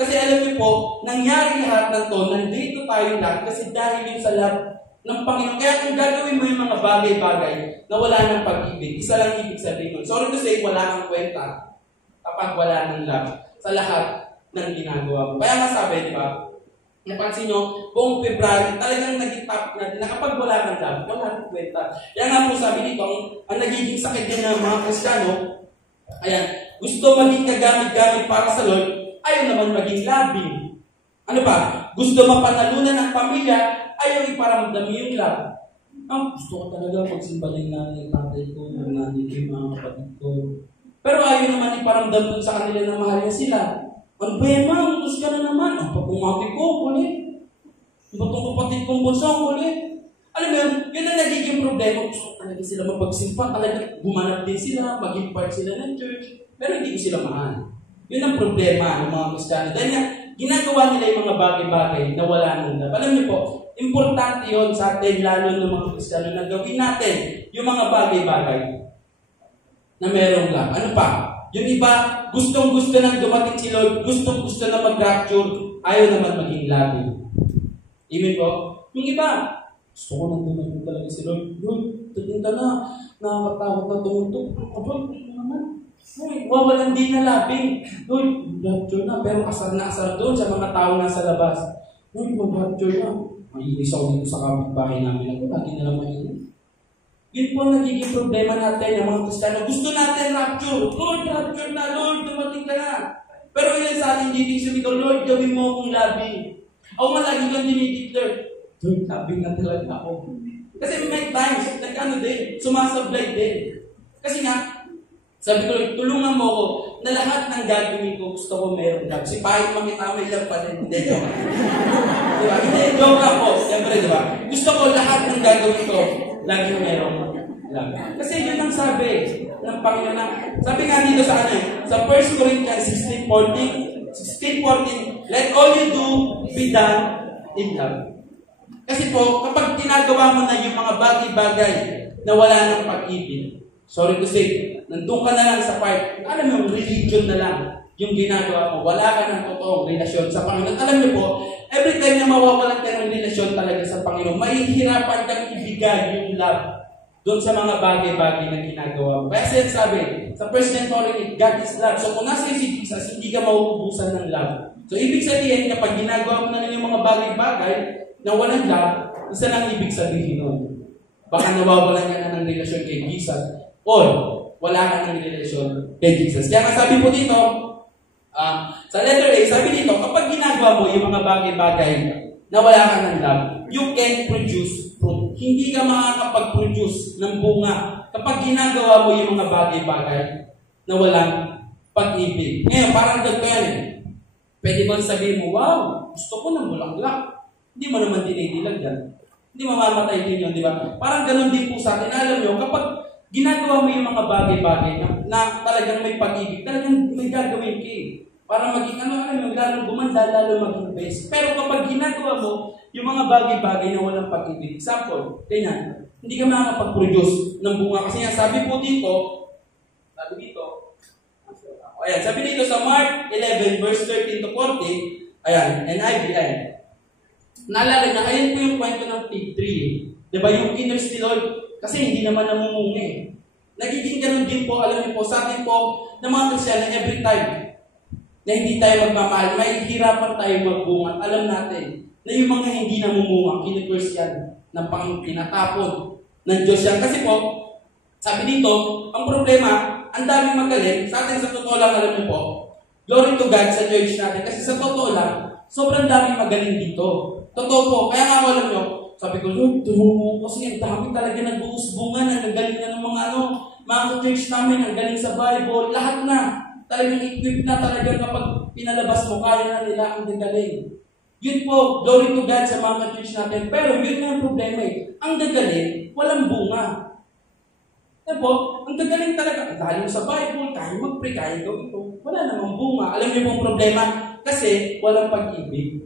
Kasi alam niyo po, nangyari lahat ng to, nandito tayo lahat, kasi dahil yun sa love ng Panginoon. Kaya kung gagawin mo yung mga bagay-bagay na wala ng pag-ibig, isa lang ibig sabihin. Sorry to say, wala kang kwenta kapag wala ng love sa lahat ng ginagawa mo. Kaya nga sabi, di ba? Napansin nyo, buong February, talagang naging topic natin na kapag wala kang love, wala kang kwenta. Kaya nga po sabi dito, ang nagiging sakit din ng mga Kristiyano, ayan, gusto maging kagamit-gamit para sa Lord, ayaw naman maging labing. Ano pa? Gusto mapanalunan ng pamilya, ayaw iparamdam yung love. Gusto ko talaga magsimba ng nanay, tatay ko, ng nanay ko, mga kapatid ko. Pero ayaw naman iparamdam dun sa kanila na mahal niya sila. Ano ba yan, ma? Utos ka na naman. Ang pagkumati ko, kulit. Ang batong kapatid kong bunso, kulit. Alam mo yun ang nagiging problema. Gusto talaga sila mapagsimpa, talaga gumanap din sila, maging part sila ng church. Pero hindi ko sila mahal. Yun ang problema ng mga Kristiyano. Dahil nga, ginagawa nila yung mga bagay-bagay na wala nang love. Alam niyo po, importante yun sa atin, lalo ng mga Kristiyano, na gawin natin yung mga bagay-bagay na merong love. Ano pa? Yung iba, gustong-gusto nang dumating si Lord, gustong-gusto na mag-rapture, ayaw naman maging labi. Amen po? Yung iba, Gusto ko nandun talaga si Lord. Lord, tingin ka na, nakakatakot na tumutok. Aba, ito naman. Ay, wawalan din na labing. Lord, rapture na, pero asar na asar doon sa mga tao na sa labas. Lord, mag-rapture na. Maiinis ako dito sa kapitbahay namin. Ako, lagi na lang mainit. Yun po ang nagiging problema natin ng mga Kristiyano. Gusto natin rapture. Lord, rapture na. Lord, dumating ka na. Pero ilan sa atin dito sumigaw, Lord, gawin mo akong labing. Ako nga lagi kang dinideclare, Lord, labing na talaga ako. Kasi may times, nag-ano din, sumasablay din. Kasi nga, sabi ko, tulungan mo ako na lahat ng gagawin ko, gusto ko meron love. Si Pahit makita may love pa rin. Hindi, joke. Diba? Hindi, joke lang po. Siyempre, diba? Gusto ko lahat ng gagawin ko, lagi meron love. Kasi yun ang sabi ng Panginoon. Sabi nga dito sa sa 1 Corinthians 16:14, let all you do be done in love. Kasi po, kapag ginagawa mo na yung mga bagay-bagay na wala ng pag-ibig, sorry to say, nandun ka na lang sa part, alam mo, yung religion na lang yung ginagawa mo, wala ka ng totoong relasyon sa Panginoon. Alam niyo po, every time na mawawalan ka ng relasyon talaga sa Panginoon, mahihirapan kang ibigay yung love doon sa mga bagay-bagay na ginagawa mo. Kaya sabi, sa 1 Thessalonians, God is love. So kung nasa si Jesus, hindi ka mauubusan ng love. So ibig sabihin, kapag ginagawa mo na lang yung mga bagay-bagay na walang love, isa lang ibig sabihin nun. Baka nawawalan ka na ng relasyon kay Jesus or wala ka ng relasyon kay Jesus. Kaya nga sabi po dito, sa letter A, sabi dito, kapag ginagawa mo yung mga bagay-bagay na wala ka ng love, you can produce fruit. Hindi ka makakapag-produce ng bunga kapag ginagawa mo yung mga bagay-bagay na walang pag-ibig. Ngayon, parang ganito yan eh. Pwede ba sabihin mo, wow, gusto ko ng bulaklak. Hindi mo naman dinidilag yan. Hindi mamamatay din yun, di ba? Parang ganun din po sa atin. Alam nyo, kapag ginagawa mo yung mga bagay-bagay na talagang may pag-ibig, talagang may gagawin ka eh. Para maging lalong gumanda, lalong maging best. Pero kapag ginagawa mo yung mga bagay-bagay na walang pag-ibig, example, ganyan, hindi ka makakapag-produce ng bunga. Kasi nga, sabi dito sa Mark 11, verse 13 to 14, ayan, NIV, naalala niya, ayan po yung kwento ng fig tree. Diba, yung kinurse ni Lord, kasi hindi naman namumungi. Nagiging ganun din po, alam niyo po, sa atin po, ng mga Kristiyano, every time na hindi tayo magmamahal, may hirapan tayo magbunga. Alam natin na yung mga hindi namumunga, kinurse yan ng Panginoon, pinatapon ng Diyos yan. Kasi po, sabi dito, ang problema, ang daming magaling, sa atin sa totoo lang, alam niyo po, glory to God sa church natin, kasi sa totoo lang, sobrang daming magaling dito. Totoo po, kaya nga alam niyo, sabi ko, Lord, tulungan mo kasi ang dami talaga nag-uusbungan na, ang galing na ng mga church namin, ang galing sa Bible, lahat na. Talagang equip na talaga kapag pinalabas mo, kaya na nila ang gagaling. Yun po, glory to God sa mga church natin. Pero yun nga ang problema eh. Ang gagaling, walang bunga. Yan po, ang gagaling talaga. Ang dahil sa Bible, kaya mag-pray, kaya gawin ito. Wala namang bunga. Alam niyo po ang problema? Kasi walang pag-ibig.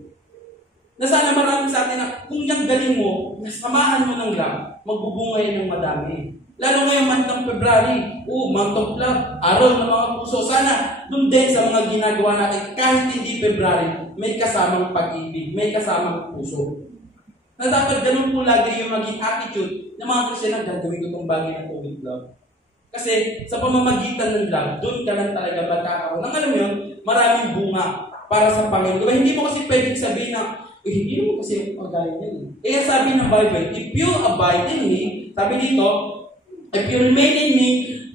Na sana marami sa atin na kung yung galing mo, samahan mo ng love, magbubunga yan ng madami. Lalo ngayon, month ng February, month of love, araw ng mga puso. Sana, doon din sa mga ginagawa natin, kahit hindi February, may kasamang pag-ibig, may kasamang puso. Na dapat ganun po lagi yung maging attitude ng mga Kristiyano, gagawin ko itong bagay na with love. Kasi sa pamamagitan ng love, doon ka lang talaga magkakaroon. Ang alam mo yun, maraming bunga para sa Panginoon. Diba? Hindi mo kasi pwedeng sabihin na, hindi naman kasi yung pagkain yan. Kaya sabi ng Bible, if you abide in me, sabi dito, if you remain in me,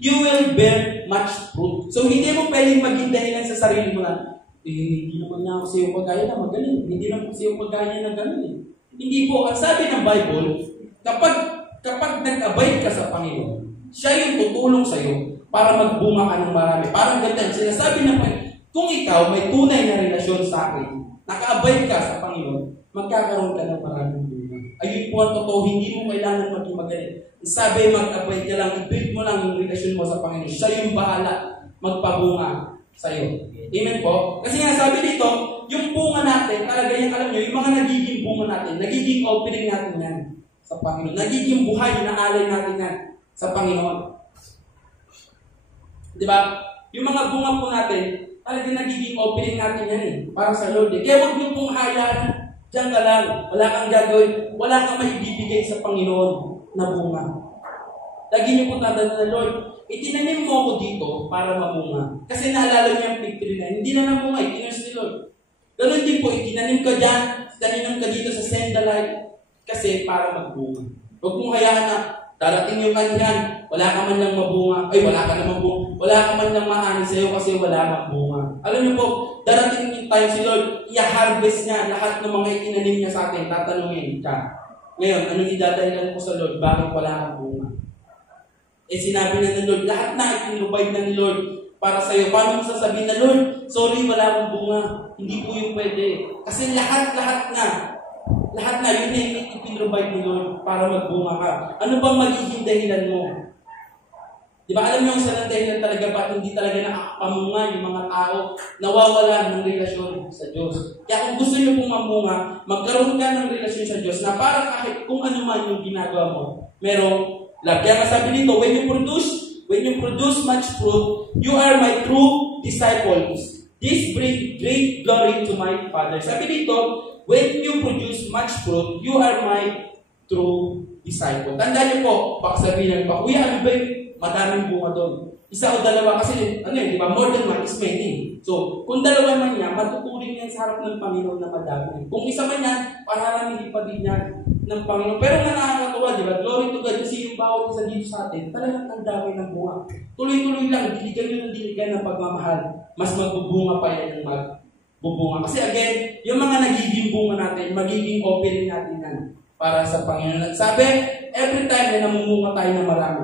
you will bear much fruit. So, hindi mo pwedeng maging dahilan sa sarili mo na, hindi naman niya kasi yung pagkain na magaling. Hindi naman kasi yung pagkain na gano'n. Hindi po. Ang sabi ng Bible, kapag nag-abide ka sa Panginoon, siya yung tutulong sa'yo para magbunga ka ng marami. Parang ganyan. Sinasabi ng Panginoon, kung ikaw may tunay na relasyon sa akin, naka-abide ka sa Panginoon, magkakaroon ka ng maraming bunga. Ayun po ang totoo, hindi mo kailangan maging magaling. Sabi, mag-abide ka lang, i-build mo lang yung relasyon mo sa Panginoon. Siya yung bahala magpabunga sa'yo. Amen po? Kasi nga sabi dito, yung bunga natin, talaga yung alam nyo, yung mga nagiging bunga natin, nagiging opening natin yan sa Panginoon. Nagiging buhay na alay natin yan sa Panginoon. Diba? Yung mga bunga po natin, talagang nagiging opening natin yan para sa Lord. Kaya huwag niyo pong hayaan Diyan ka lang. Wala kang gagawin. Wala kang maibibigay sa Panginoon na bunga. Lagi niyo po tatandaan na, Lord, itinanim mo ako dito para mamunga. Kasi naalala niya ang victory na hindi na namunga, itinus ni Lord. Ganun din po, itinanim ka dyan, itinanim ka dito sa Sendalite kasi para magbunga. Huwag mong hayaan na darating yung kanyan, wala ka man lang mabunga, wala ka namang bunga, wala ka man lang maani sa'yo kasi wala kang bunga. Alam niyo po, darating yung time si Lord, i-harvest niya lahat ng mga itinanim niya sa atin, tatanungin ka. Ngayon, anong idadahilan ko sa Lord? Bakit wala kang bunga? Sinabi na ng Lord, lahat na itinubay na ni Lord para sa'yo. Paano mo sasabihin na, Lord, sorry, wala akong bunga. Hindi po yung pwede. Kasi lahat na, yun na itinubay ni Lord para magbunga ka. Ano bang magiging dahilan mo? Di ba, alam niyo yung sa dahilan talaga ba hindi talaga nakapamunga yung mga tao nawawalan ng relasyon sa Diyos. Kaya kung gusto niyo pong mamunga, magkaroon ka ng relasyon sa Diyos na para kahit kung ano man yung ginagawa mo, merong love. Kaya masabi dito, when you produce much fruit, you are my true disciples. This brings great glory to my Father. Sabi dito, when you produce much fruit, you are my true disciple. Tandaan niyo po, baka sabihin niyo, Kuya, ano ba yung madaming bunga doon? Isa o dalawa kasi, di ba, more than one is many. So, kung dalawa man niya, matuturing yan sa harap ng Panginoon na madami. Kung isa man yan, pararamihin pa din yan ng Panginoon. Pero nga nakakatawa, di ba? Glory to God, kasi yung bawat isa dito sa atin, talagang ang dami ng bunga. Tuloy-tuloy lang, diligan nyo ng diligan ng pagmamahal. Mas magbubunga pa yan ng magbubunga. Kasi again, yung mga nagiging bunga natin, magiging offering natin yan para sa Panginoon. Sabi, every time na namumunga tayo ng marami,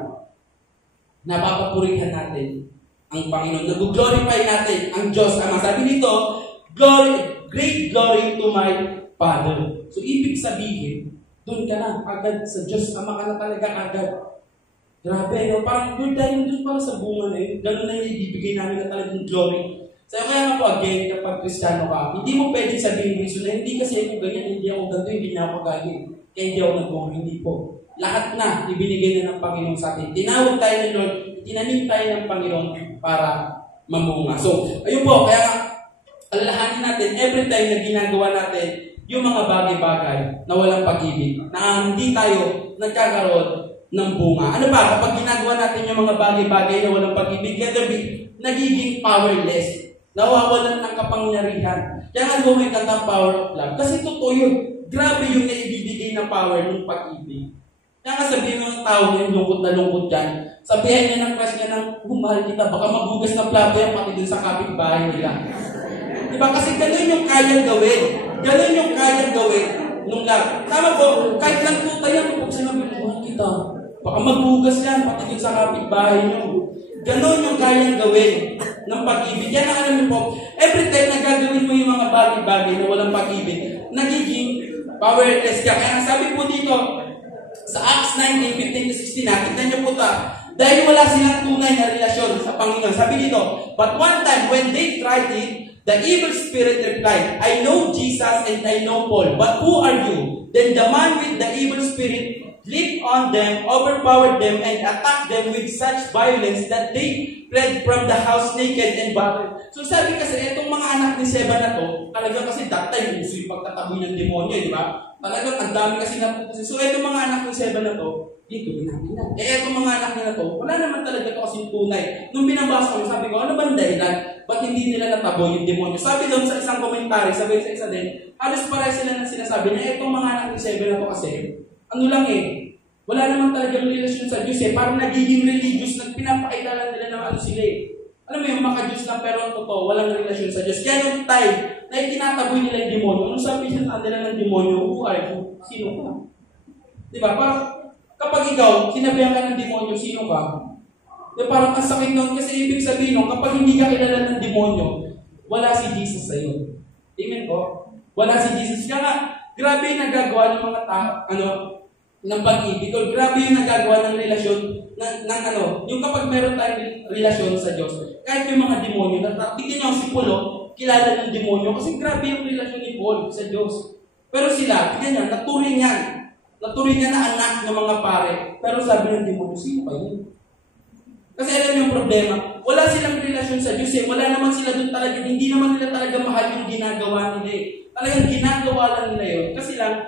napapapurihan natin ang Panginoon. Nag-glorify natin ang Diyos. Ang sabi nito, great glory to my Father. So, ibig sabihin, doon ka na, agad sa Diyos. Ama ka na talaga agad. Grabe, no? Parang good dahil doon para sa bunga na yun. Ganun na yung ibibigay namin na talagang glory. So, kaya nga po, again, kapag Kristiyano ka, hindi mo pwedeng sabihin reason na hindi kasi ako ganyan, hindi ako ganito, hindi niya ako ganyan. Kaya hindi ako nagbunga, hindi po. Lahat na ibinigay na ng Panginoon sa atin. Tinawag tayo ng Lord, tinanim tayo ng Panginoon para mamunga. So, ayun po, kaya alalahanin natin, every time na ginagawa natin, yung mga bagay-bagay na walang pag-ibig, na hindi tayo nagkakaroon ng bunga. Ano ba? Kapag ginagawa natin yung mga bagay-bagay na walang pag-ibig, nagiging powerless. Nawawalan ng kapangyarihan. Kaya nga may kantang power of love. Kasi totoo yun. Grabe yung naibibigay na power ng pag-ibig. Kaya nga sabihin ng tao yung lungkot na lungkot dyan, sabihin niya ng crush niya ng, mahal kita, baka maghugas na plato yan pati dun sa kapitbahay nila. Diba? Kasi ganun yung kayang gawin. Ganun yung kayang gawin nung love. Tama po, kahit lang tuta yan, kung sinabi, mahal kita, baka maghugas yan pati dun sa kapitbahay niyo. Ganun yung kayang gawin ng pag-ibig. Yan ang alam niyo po, every time na gagawin mo yung mga bagay-bagay na walang pag-ibig, nagiging powerless ka. Kaya sabi po dito, sa Acts 19:15-16, nakita niyo po ta, dahil wala silang tunay na relasyon sa Panginoon. Sabi dito, but one time when they tried it, the evil spirit replied, I know Jesus and I know Paul, but who are you? Then the man with the evil spirit leaped on them, overpowered them, and attacked them with such violence that they fled from the house naked and battered. So sabi kasi, itong mga anak ni Seba na to, talaga kasi that time, gusto yung pagtataboy ng demonyo, di ba? Talagang ang dami kasi napupusin. So itong mga anak ni Seba na to, dito natin na. Itong mga anak niya na to, wala naman talaga to kasi tunay. Nung binabasa ko, sabi ko, ano ba ang dahilan? Ba't hindi nila nataboy yung demonyo? Sabi doon sa isang komentary, sabi sa isa din, halos pareho sila na sinasabi na itong mga anak ni Seba na to kasi, ano lang wala naman talagang relasyon sa Diyos parang nagiging religious, nagpinapakilala nila na ano sila Alam mo yung maka-Diyos lang pero ang totoo, walang relasyon sa Diyos. Kaya yung time na itinataboy nila yung demonyo, nung sabi nila ng demonyo, who are you? Sino ka? Diba? Parang kapag ikaw, sinabihan ka ng demonyo, sino ka? Diba? Parang ang sakit nun kasi ibig sabihin nun, kapag hindi ka kilala ng demonyo, wala si Jesus sa'yo. Amen po? Wala si Jesus. Kaya nga, grabe yung nagagawa ng mga tao, ng pag-ibig, o grabe yung nagagawa ng relasyon, yung kapag meron tayong relasyon sa Diyos, kahit yung mga demonyo, tignan nyo si Paul, kilala ng demonyo, kasi grabe yung relasyon ni Paul sa Diyos. Pero sila, tignan nyo, naturing yan na anak ng mga pare, pero sabi ng demonyo, sino kayo? Kasi alam yung problema, wala silang relasyon sa Diyos eh. Wala naman sila doon talaga, hindi naman nila talaga mahal yung ginagawa nila eh. Talagang ginagawa lang nila yun. Kasi lang,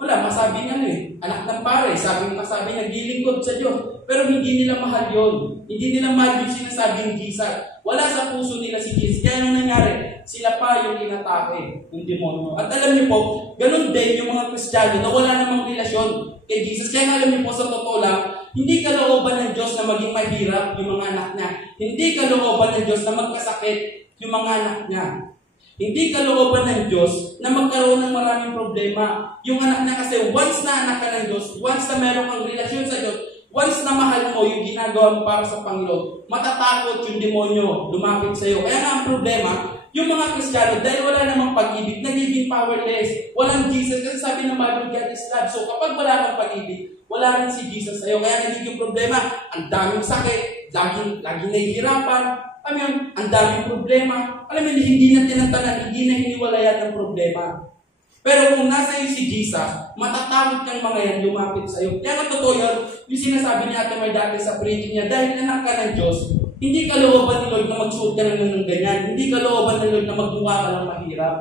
wala, masabi niya anak ng pare, masabi niya, gilingkod sa Diyos. Pero hindi nila mahal yun. Hindi nila mahal yung sinasabing Jesus. Wala sa puso nila si Jesus. Kaya nang nangyari, sila pa yung inatake, yung demonyo. At alam niyo po, ganun din yung mga Kristiyano na wala namang relasyon kay Jesus. Kaya alam niyo po, sa totoo lang, hindi kalooban ng Diyos na maging mahirap yung mga anak niya. Hindi kalooban ng Diyos na magkasakit yung mga anak niya. Hindi kalooban ng Diyos na magkaroon ng maraming problema. Yung anak niya kasi once na anak ka ng Diyos, once na meron kang relasyon sa Diyos, once na mahal mo yung ginagawa mo para sa Panginoon, matatakot yung demonyo lumapit sa iyo. Kaya nga ang problema, yung mga Kristiyano, dahil wala namang pag-ibig, nagiging powerless. Walang Jesus. Kasi sabi ng Bible, God is love. So kapag wala kang pag-ibig, wala rin si Jesus sa iyo. Kaya nagiging problema, ang daming sakit, laging nahihirapan, ang daming problema. Alam mo, hindi na tinatanan, hindi na hiniwalayan ng problema. Pero kung nasa iyo si Jesus, matatakot kang mga yan lumapit sa iyo. Kaya nga totoo yun, yung sinasabi ni Ate May dati sa preaching niya, dahil anak ka ng Diyos, hindi kalooban ni Lord na magsuot ka ng ganyan. Hindi kalooban ni Lord na magmukha ka ng mahirap.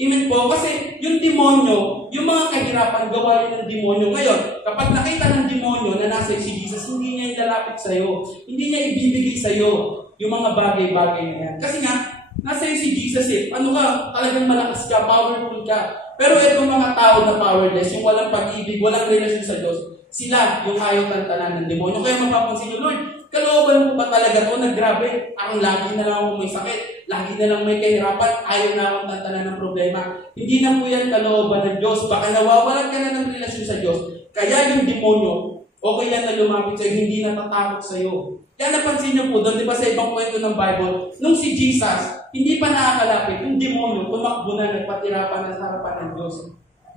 Amen po. Kasi yung demonyo, yung mga kahirapan, gawain ng demonyo. Ngayon, kapag nakita ng demonyo na nasa si Jesus, hindi niya ilalapit sa iyo. Hindi niya ibibigay sa iyo yung mga bagay-bagay na yan. Kasi nga, nasa iyo si Jesus eh. Ano ka? Talagang malakas ka, powerful ka. Pero itong mga tao na powerless, yung walang pag-ibig, walang relasyon sa Diyos, sila yung ayaw tantanan ng demonyo. Kaya mapapansin nyo, Lord, kalooban mo ba talaga ito na grabe? Ang lagi na lang ako may sakit, lagi na lang may kahirapan, ayaw na akong tantanan ng problema. Hindi na po yan kalooban ng Diyos. Baka nawawalan ka na ng relasyon sa Diyos. Kaya yung demonyo, okay yan na lumapit sa'yo, hindi natatakot sa'yo. Kaya napansin niyo po doon, di ba sa ibang kwento ng Bible, nung si Jesus, hindi pa nakakalapit, yung demonyo, tumakbo na, nagpatirapan na sa harapan ng Diyos.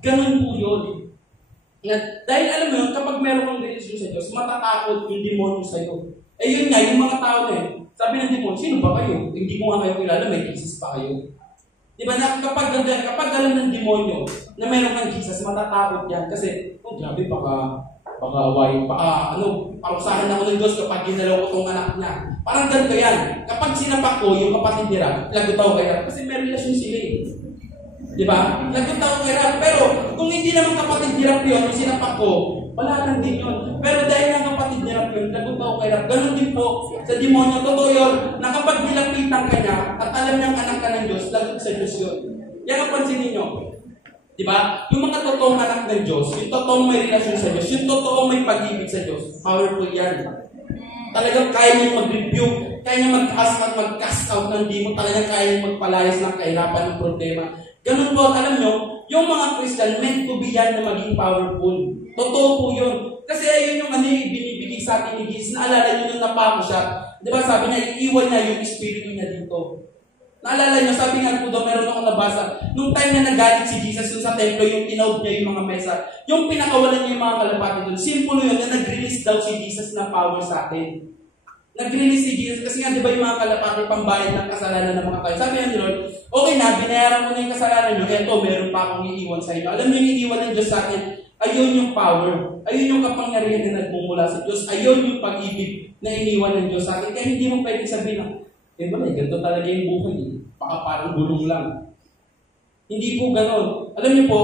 Ganun po yun. Dahil alam mo yun, kapag meron kang relasyon sa Diyos, matatakot yung demonyo sa'yo. Eh yun nga, yung mga tao na yun, sabi ng demonyo, sino ba kayo? Hindi ko nga kayo kilala, may Jesus pa kayo. Di ba na kapag galang ng demonyo na meron kang Jesus, matatakot yan. Kasi, grabe, baka parusahan ako ng Diyos kapag ginalaw ko itong anak niya. Parang ganito yan. Kapag sinapak ko, yung kapatid nila, lagot ako kay Rap. Kasi may relasyon sila eh. Di ba? Lagot ako kay Rap. Pero, kung hindi naman kapatid ni Rap yun, yung sinapak ko, wala lang din yun. Pero dahil ang kapatid ni Rap yun, lagot ako kay Rap. Ganun din po sa demonyo. Totoo yun, na kapag nilapitan ka niya, at alam niyang anak ka ng Diyos, lagot sa Diyos yun. Yan ang pansinin niyo. Diba? Yung mga totoong anak ng Diyos, yung totoong may relasyon sa Diyos, yung totoong may pag-ibig sa Diyos, powerful yan. Talagang kaya niyang mag-rebuke, kaya niyang mag-cast out ng demon, talagang kaya niyang magpalayas ng kahirapan ng problema. Ganun po, alam nyo, yung mga Christian, meant to be yan na maging powerful. Totoo po yun. Kasi ayun yung binibigay sa atin ni Jesus. Naalala nyo nung napako siya. Diba sabi niya, iiwan niya yung espiritu niya dito. Naalala niyo, sabi nga po daw, meron akong nabasa, nung time na nagalit si Jesus dun sa templo, yung tinaob niya yung mga mesa, yung pinakawalan niya yung mga kalapati dun, simple yun, na nag-release daw si Jesus na power sa atin. Nag-release si Jesus, kasi nga di ba yung mga kalapati pambayad ng kasalanan ng mga tayo. Sabi nga ni Lord, okay na, binayaran ko na yung kasalanan niyo, eto, meron pa akong iiwan sa inyo. Alam niyo yung iiwan ng Diyos sa atin, ayun yung power, ayun yung kapangyarihan na nagmumula sa Diyos, ayun yung pag-ibig na iniwan ng Diyos sa atin. Kaya hindi mo pwede sabihin na, ganito talaga yung buhay eh. Baka parang gulong lang. Hindi po ganon. Alam niyo po,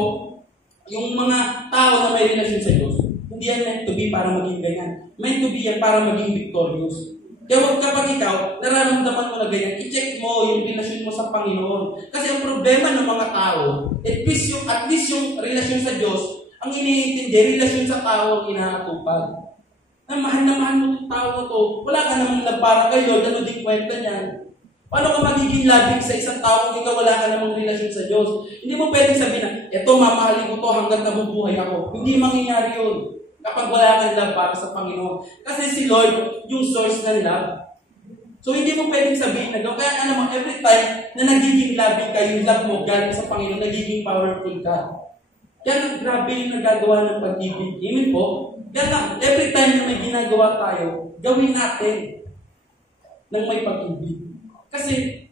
yung mga tao na may relasyon sa Diyos, hindi yan meant to be para maging ganyan. Meant to be yan para maging victorious. Kaya wag kapag ikaw, nararamdaman mo na ganyan, i-check mo yung relasyon mo sa Panginoon. Kasi ang problema ng mga tao, at least yung relasyon sa Diyos, ang iniintindi, relasyon sa tao ang inaatupag. Na mahal mo itong tao na to. Wala ka namang nagpara kayo, ano din kwenta niyan. Paano ka magiging labig sa isang tao kung ikaw wala ka namang relasyon sa Diyos? Hindi mo pwedeng sabihin na, eto, mamahalin ko to hanggang nabubuhay ako. Hindi mangyayari yun kapag wala kang love para sa Panginoon. Kasi si Lord, yung source ng love. So hindi mo pwedeng sabihin na, kaya alam mo, every time na nagiging labig ka, yung love mo galing sa Panginoon, nagiging powerful ka. Kaya grabe yung nagagawa ng pag-ibig. Amen po? Kaya lang, every time na may ginagawa tayo, gawin natin ng may pag-ibig. Kasi,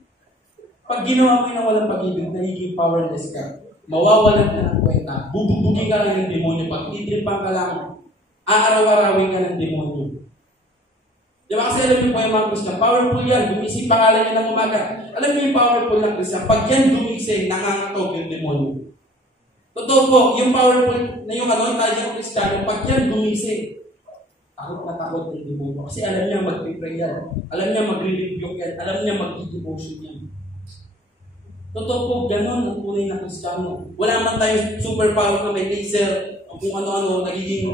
pag ginawa mo yung walang pag-ibig, nagiging powerless ka. Mawawalan ka ng kwenta. Bububugin ka lang ng demonyo. Pag titripan ka lang, aaraw-arawin ka ng demonyo. Di ba kasi alam niyo po yung mga Christian, powerful yan, gumising pangalan niya ng umaga. Alam niyo yung powerful ng Christian, pag yan gumising, nangangatog yung demonyo. Totoo po, yung powerful na yung talagang Kristiyano, pag yan gumising, takot na takot yung demonyo. Kasi alam niya mag-pray yan, alam niya mag-rebuke yan, alam niya mag-devotion yan. Totoo po, gano'n ang tunay na Kristiyano. Wala man tayong superpower na may laser, kung ano-ano, nagiging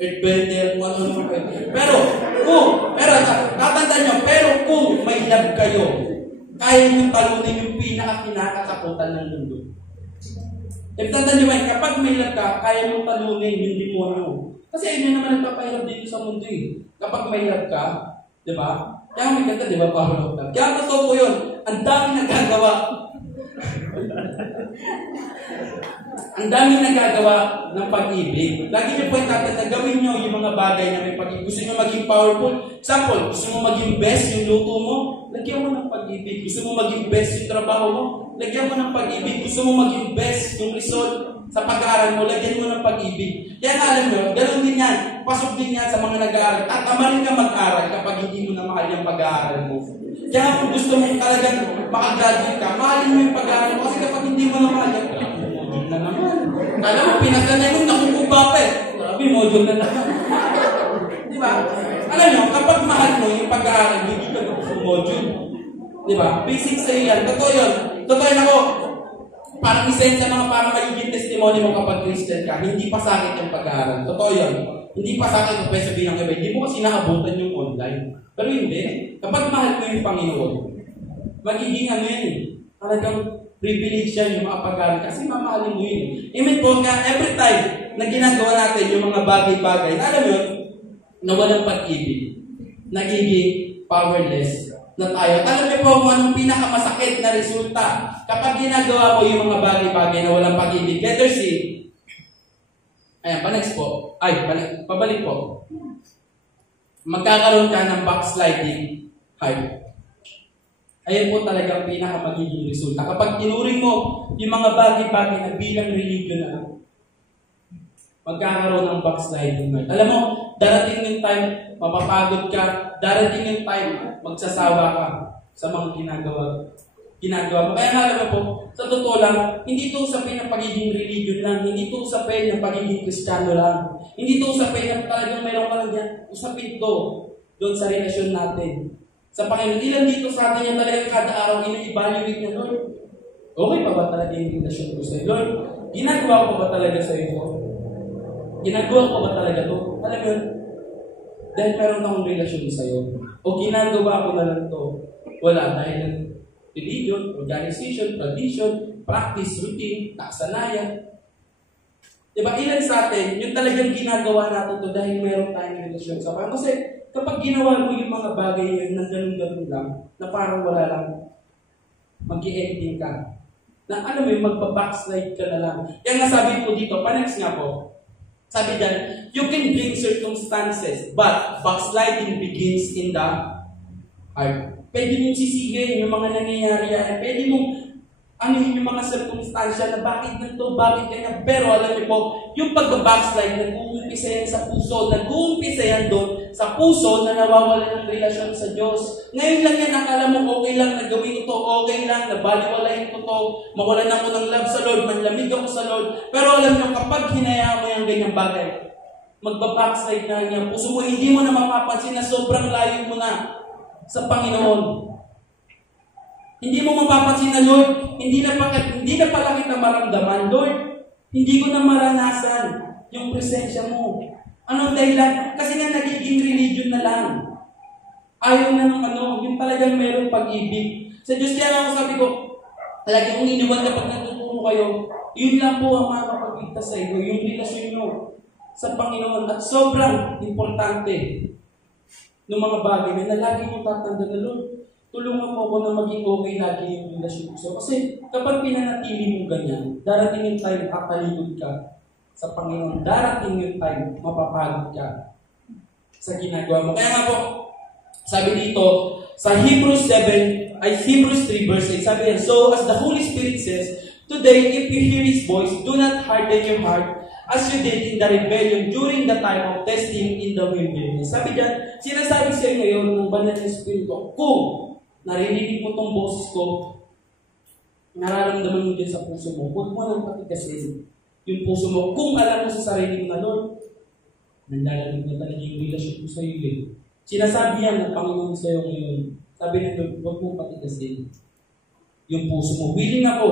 earthbender, kung ano-ano. Pero tatandaan nyo, pero kung may love kayo, kaya nyo talunin yung pinaka-kinakatakutan ng mundo. Tandaan nyo ba, kapag may love ka, kaya mo talunin yung demonyo. Kasi ayun yung naman nagpapahirap dito sa mundo eh. Kapag may love ka, di ba? Kaya may ganda, di ba? Kaya totoo po yun, ang dami nagagawa. Ang dami nagagawa ng pag-ibig. Lagi niyo po yung tatanda, gawin niyo yung mga bagay na may pag-ibig. Gusto niyo maging powerful? Example, gusto mo maging best yung luto mo? Lagyan mo ng pag-ibig. Gusto mo maging best yung trabaho mo? Lagyan mo ng pag-ibig. Gusto mo maging best yung result sa pag-aaral mo? Lagyan mo ng pag-ibig. Kaya alam niyo, ganoon din yan. Pasok din yan sa mga nag-aaral. Tatama rin ka mag-aaral kapag hindi mo na mahal yung pag-aaral mo. Kaya kung gusto mo talagang makagraduate ka, mahalin mo yung pag-aaral mo. Kasi kapag hindi mo na mahal yan, na naman. Alam mo, pinagdanay mo, nakukuba pa eh. Sabi, module na naman. Di ba? Alam nyo, kapag mahal mo yung pag-aaral, hindi ka module. Di ba? Basic sa'yo yan. Totoo yun. Totoo yun ako. Parang isensya mga parang magiging testimony mo kapag Christian ka, hindi pa sakit yung pag-aaral. Totoo yun. Hindi pa sakit yung pwede sabihin ng iba. Hindi mo kasi naabutan yung online. Pero hindi. Kapag mahal mo yung Panginoon, magiging ano yun eh. Talagang privilege yan yung mga pag-aaral kasi mamahalin mo yun. Amen po, kaya every time na ginagawa natin yung mga bagay-bagay, alam mo yun, na walang pag-ibig, nagiging powerless na tayo. Alam niyo po kung anong pinakamasakit na resulta kapag ginagawa mo yung mga bagay-bagay na walang pag-ibig. Letter C. Ayan, pa-next po. Pabalik po. Magkakaroon ka ng backsliding hype. Ayan po talagang pinaka-magiging resulta. Kapag tinuring mo yung mga bagay-bagay na bilang religion na magkakaroon ng backsliding. Alam mo, darating yung time, mapapagod ka, darating yung time, magsasawa ka sa mga ginagawa mo. Kaya alam mo po, sa totoo lang, hindi ito usapin ng pagiging religion lang, hindi ito usapin ng pagiging Kristiyano lang, hindi ito usapin ng talagang mayroon ka lang yan, usapin ito doon sa relasyon natin. Sa Panginoon, ilan dito sa atin yan talaga kada araw ina-evaluate na, Lord, okay pa ba talaga yung relasyon ko sa'yo? Lord, ginagawa ko ba talaga sa'yo? Ginagawa ko ba talaga ito? Alam mo yun? Dahil meron akong relasyon sa'yo. O ginagawa ko na lang ito. Wala, dahil religion, organization, tradition, practice, routine, kasanayan. Diba, ilan sa atin, yung talagang ginagawa natin ito dahil meron tayong relasyon sa Panginoon. Kasi, kapag ginawa mo yung mga bagay yun ng ganun-ganun lang, na parang wala lang, mag-i-ending ka. Na alam mo yung magpa-backslide ka na lang. Kaya nga sabi ko dito, pa-next nga po, sabi dyan, you can bring circumstances, but backsliding begins in the heart. Pwede mong sisihin yung mga nangyayari yan. Pwede mong anuhin yung mga circumstansya na bakit ganito, bakit ganyan. Pero alam niyo po, yung pag-backslide, nag-uumpisa yan sa puso. Nag-uumpisa yan doon sa puso na nawawala ng relasyon sa Diyos. Ngayon lang yan, akala mo okay lang na gawin ito, okay lang, na baliwalayin ko ito, mawalan ako ng love sa Lord, manlamig ako sa Lord. Pero alam niyo, kapag hinayaan mo yung ganyang bagay, magbabackslide na niya puso mo, hindi mo na mapapansin na sobrang layo mo na sa Panginoon. Hindi mo mapapansin na, Lord, hindi na pala kita maramdaman. Lord, hindi ko na maranasan yung presensya mo. Anong dahilan? Kasi nga nagiging religion na lang. Ayaw na ng yung talagang mayroong pag-ibig. Sa Diyos kaya ako sabi ko, talagang kung iniwan kapag natutuno kayo, yun lang po ang makakapagligtas sa iyo, yung relasyon nyo sa Panginoon. At sobrang importante ng mga bagay na lagi mo tatanda na, Lord, tulungan mo ako na maging okay lagi yung relasyon ko. Kasi kapag pinanatili mo ganyan, darating yung time kakaligod ka sa Panginoon. Darating yung time mapapagod ka sa ginagawa mo. Kaya nga po, sabi dito, sa Hebrews 3 verse 8, sabi yan, so as the Holy Spirit says, today, if you hear His voice, do not harden your heart as you did in the rebellion during the time of testing in the wilderness. Sabi dyan, sinasabi sa iyo ngayon ng banal na Espiritu, kung narinig mo tong boses ko, nararamdaman mo dyan sa puso mo, huwag mo nang patigasin yung puso mo. Kung alam mo sa sarili mo na, Lord, nanlalamig na talaga yung relasyon ko sa iyo. Sinasabi yan ng Panginoon sa iyo ngayon. Sabi na, Lord, huwag mo patigasin yung puso mo. Willing ako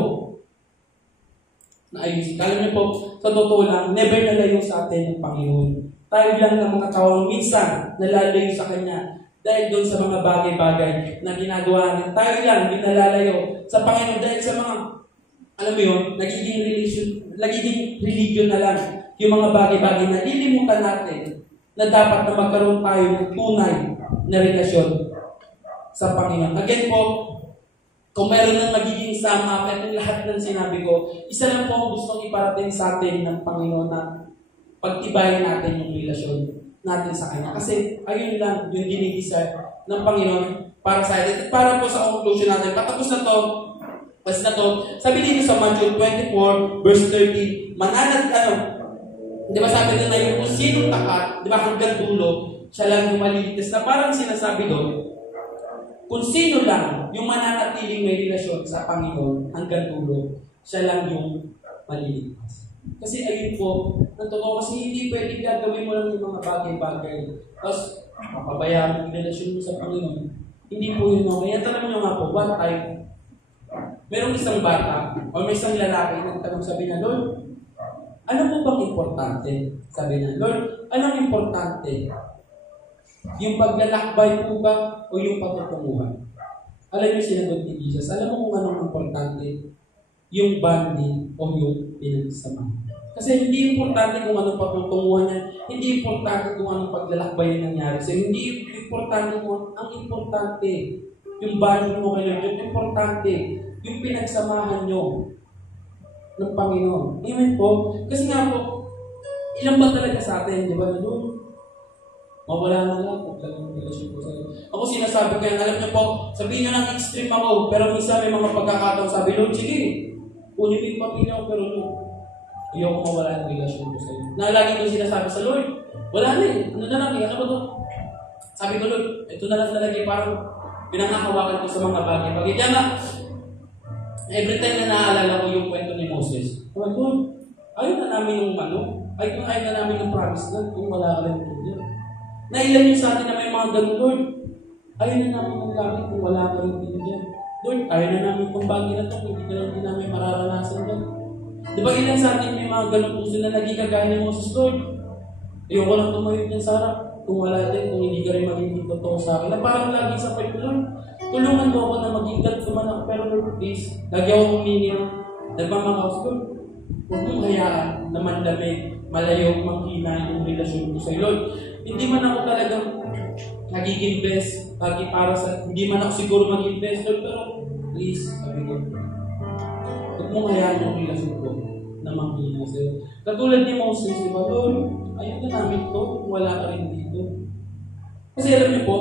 na ayusin. Alam niyo po, sa totoo lang, never nalayo sa atin ng Panginoon. Tayo lang ng mga taong minsan nalalayo sa Kanya dahil doon sa mga bagay-bagay na ginagawa natin. Tayo lang din nalalayo sa Panginoon dahil sa mga, alam mo yun, nagiging religion na lang. Yung mga bagay-bagay na lilimutan natin na dapat na magkaroon tayo ng tunay na relasyon sa Panginoon. Again po, kung meron ng magiging sama at lahat ng sinabi ko, isa lang po ang gustong iparating sa atin ng Panginoon na pagtibayin natin yung relasyon natin sa Kanya. Kasi ayun lang yung dinidesire ng Panginoon para sa atin. At para po sa conclusion natin, patapos na to, sabi dito sa Matthew 24, verse 13, di ba sabi doon na yung kung sinong tapat, di ba hanggang dulo, siya lang yung maliligtas. Na parang sinasabi doon, kung sino lang yung mananatiling may relasyon sa Panginoon hanggang dulo, siya lang yung maliligtas. Kasi ayun po, ang totoo, kasi hindi pwede gagawin mo lang yung mga bagay-bagay. Tapos, mapabayaan mo yung relasyon mo sa Panginoon. Hindi po yun okay. Yan talaga nyo nga po, one time, merong isang bata, o may isang lalaki, nagtanong sabi na, Lord, ano po bang importante? Sabi na, Lord, anong importante? Yung paglalakbay po ba o yung patutunguhan? Alam niyo sinagot ni Jesus, alam mo kung anong importante? Yung bonding o yung pinagsamahan. Kasi hindi importante kung anong patutunguhan niya, hindi importante kung anong paglalakbay yung nangyari. So, hindi importante kung ang importante, yung bonding mo kayo, yung importante, yung pinagsamahan nyo ng Panginoon. Amen po? Kasi nga po, ilang ba talaga sa atin, di ba, na doon? Mawala na lang kung talagang relasyon ko sa iyo. Ako sinasabi ko yan, alam niyo po, sabihin nyo ng extreme ako, pero minsan may mga pagkakataon sabi, Lord, sige, kunin mo yung pamilya ko, pero no, ayoko mawala ng relasyon ko sa iyo. Nalagi ko sinasabi sa Lord, wala na eh, ano na lang eh, ano ba to? Sabi ko, Lord, ito na lang talaga eh, parang pinangahawakan ko sa mga bagay. Kaya nga, every time na naaalala ko yung kwento ni Moses, Lord, ayaw na namin yung ayaw na namin yung promise na kung wala ka rin dyan. Nailan yung sa atin na may mga ganun, Lord. Ayaw na namin ng gamit kung wala ka rin din dyan. Lord, ayaw na namin kung bagay na ito, hindi ka lang din namin mararanasan dyan. Di ba ilan sa atin may mga ganun puso na naging kagaya ni Moses, Lord? Ayoko lang tumayo din sa harap. Kung wala din, kung hindi ka rin magiging totoo sa akin. Na parang lagi sa pwede, Lord, tulungan mo ako na maging gantuman ako. Pero Lord, please, lagi ako humingi ng nagmamakaos, Lord. Huwag mong hayaan na mandamig, malayo, manghina yung relasyon ko sa iyo, Lord. Hindi man ako talagang nagiging best, hindi man ako siguro maging best, Lord, pero please, sabi ko, huwag mong hayaan yung relasyon ko na manghina sa iyo. Katulad ni Moses, di ba, Lord, ayaw na namin ito, wala ka rin dito. Kasi alam niyo po,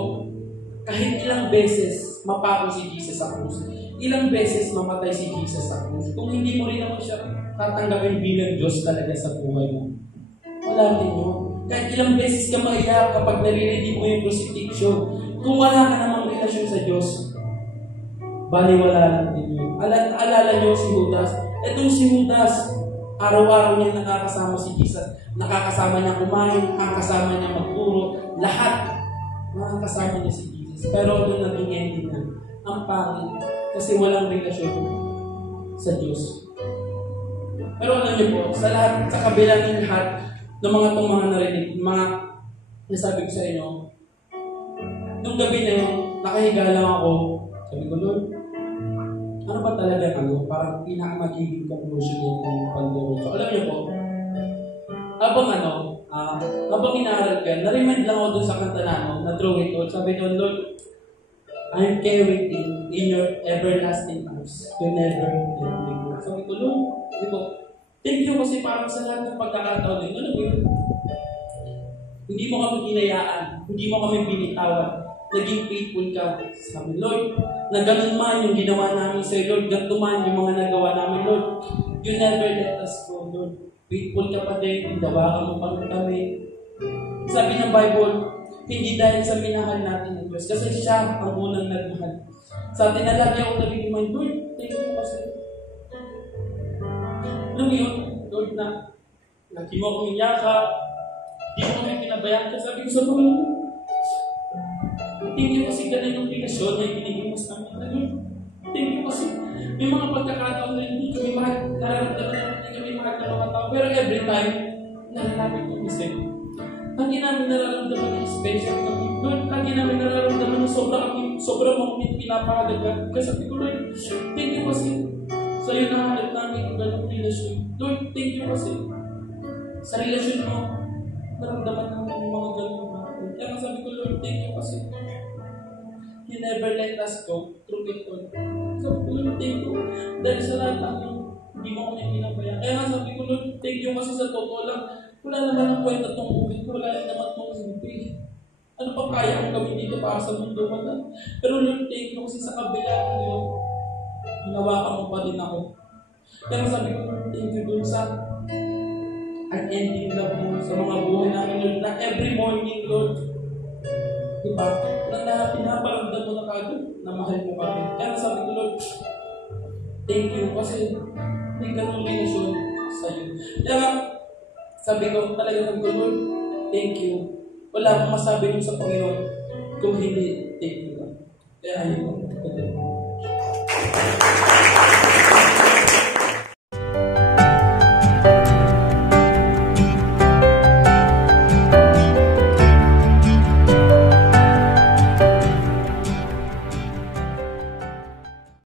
kahit ilang beses mapako si Jesus sa krus, ilang beses mamatay si Jesus sa krus, kung hindi mo rin naman siya tatanggapin bilang Diyos talaga sa buhay mo, wala din yun. Kahit ilang beses ka maiyak kapag naririnig mo yung crucifixion, kung wala ka namang relasyon sa Diyos, baliwala lang din yun. Alala niyo si Judas. Itong si Judas, araw-araw niya nakakasama si Jesus. Nakakasama niya kumain, nakakasama niya magturo, lahat nakakasama niya si Jesus. Pero doon naging ending na ang pangit kasi walang relasyon sa Diyos. Pero alam niyo po, sa lahat, sa kabilang ng lahat ng mga narinig, mga nasabi ko sa inyo, nung gabi na yun, nakahiga lang ako, sabi ko, Lord, ano ba talaga parang pinakamagiging conclusion yung pagduro. So, alam niyo po, habang inaaral ka, na-remind lang ako dun sa kanta na through it all. Sabi doon, Lord, I'm carried in your everlasting arms. You never let me go. Sabi ko, Lord, thank you kasi parang sa lahat ng pagkakataon din. Ano yun? Hindi mo kami hinayaan. Hindi mo kami binitawan. Naging faithful ka sa amin, Lord. Na ganun man yung ginawa namin sa Lord. Ganun man yung mga nagawa namin, Lord. You never let us go, Lord. Faithful ka pa din, hinawakan mo pa rin kami. Sabi ng Bible, hindi dahil sa minahal natin ng Diyos, kasi siya ang unang nagmahal. Sa atin na lagi ako nag-remind, Lord, thank you kasi. Alam mo yun, Lord, na lagi mo akong inyaka, di mo kami pinabayaan ka. Sabi ko sa Panginoon, thank you kasi ganun yung relasyon na ibinigay mo sa amin. Thank you kasi may mga pagkakataon na hindi kami nararamdaman na hindi kami mahal ng mga tao. Pero every time, nalalapit ko kasi. Lagi namin nararamdaman na special kami. Lord, lagi namin nararamdaman na sobra mong pinapahalaga. Kasi sabi ko, Lord, thank you kasi sa'yo nahanap namin yung ganong relasyon. Lord, thank you kasi sa relasyon mo, naramdaman namin yung mga ganong bagay. Kaya sabi ko, Lord, thank you kasi you never let us go through it all. Sabi ko, Lord, thank you. Dahil sa lahat namin, hindi mo kami pinabayaan. Kaya sabi ko, Lord, thank you kasi sa totoo lang, wala naman ang kwenta itong bukid ko, wala naman itong simpi. Ano pa kaya kong gawin dito para sa mundo? Wala. Pero Lord, thank you kasi sa kabila ng yun, hinawakan mo pa din ako. Kaya sabi ko, Lord, thank you dun sa unending love mo sa mga buhay namin, Lord, na every morning, Lord, diba? Na pinaparamdam mo na kagad na mahal mo kami. Kaya sabi ko, Lord, thank you kasi may ganong relasyon sa'yo. Kaya sabi ko, talaga sabi ko, Lord, thank you. Wala akong masabi nun sa Panginoon kung hindi thank you lang. Kaya ayun ko.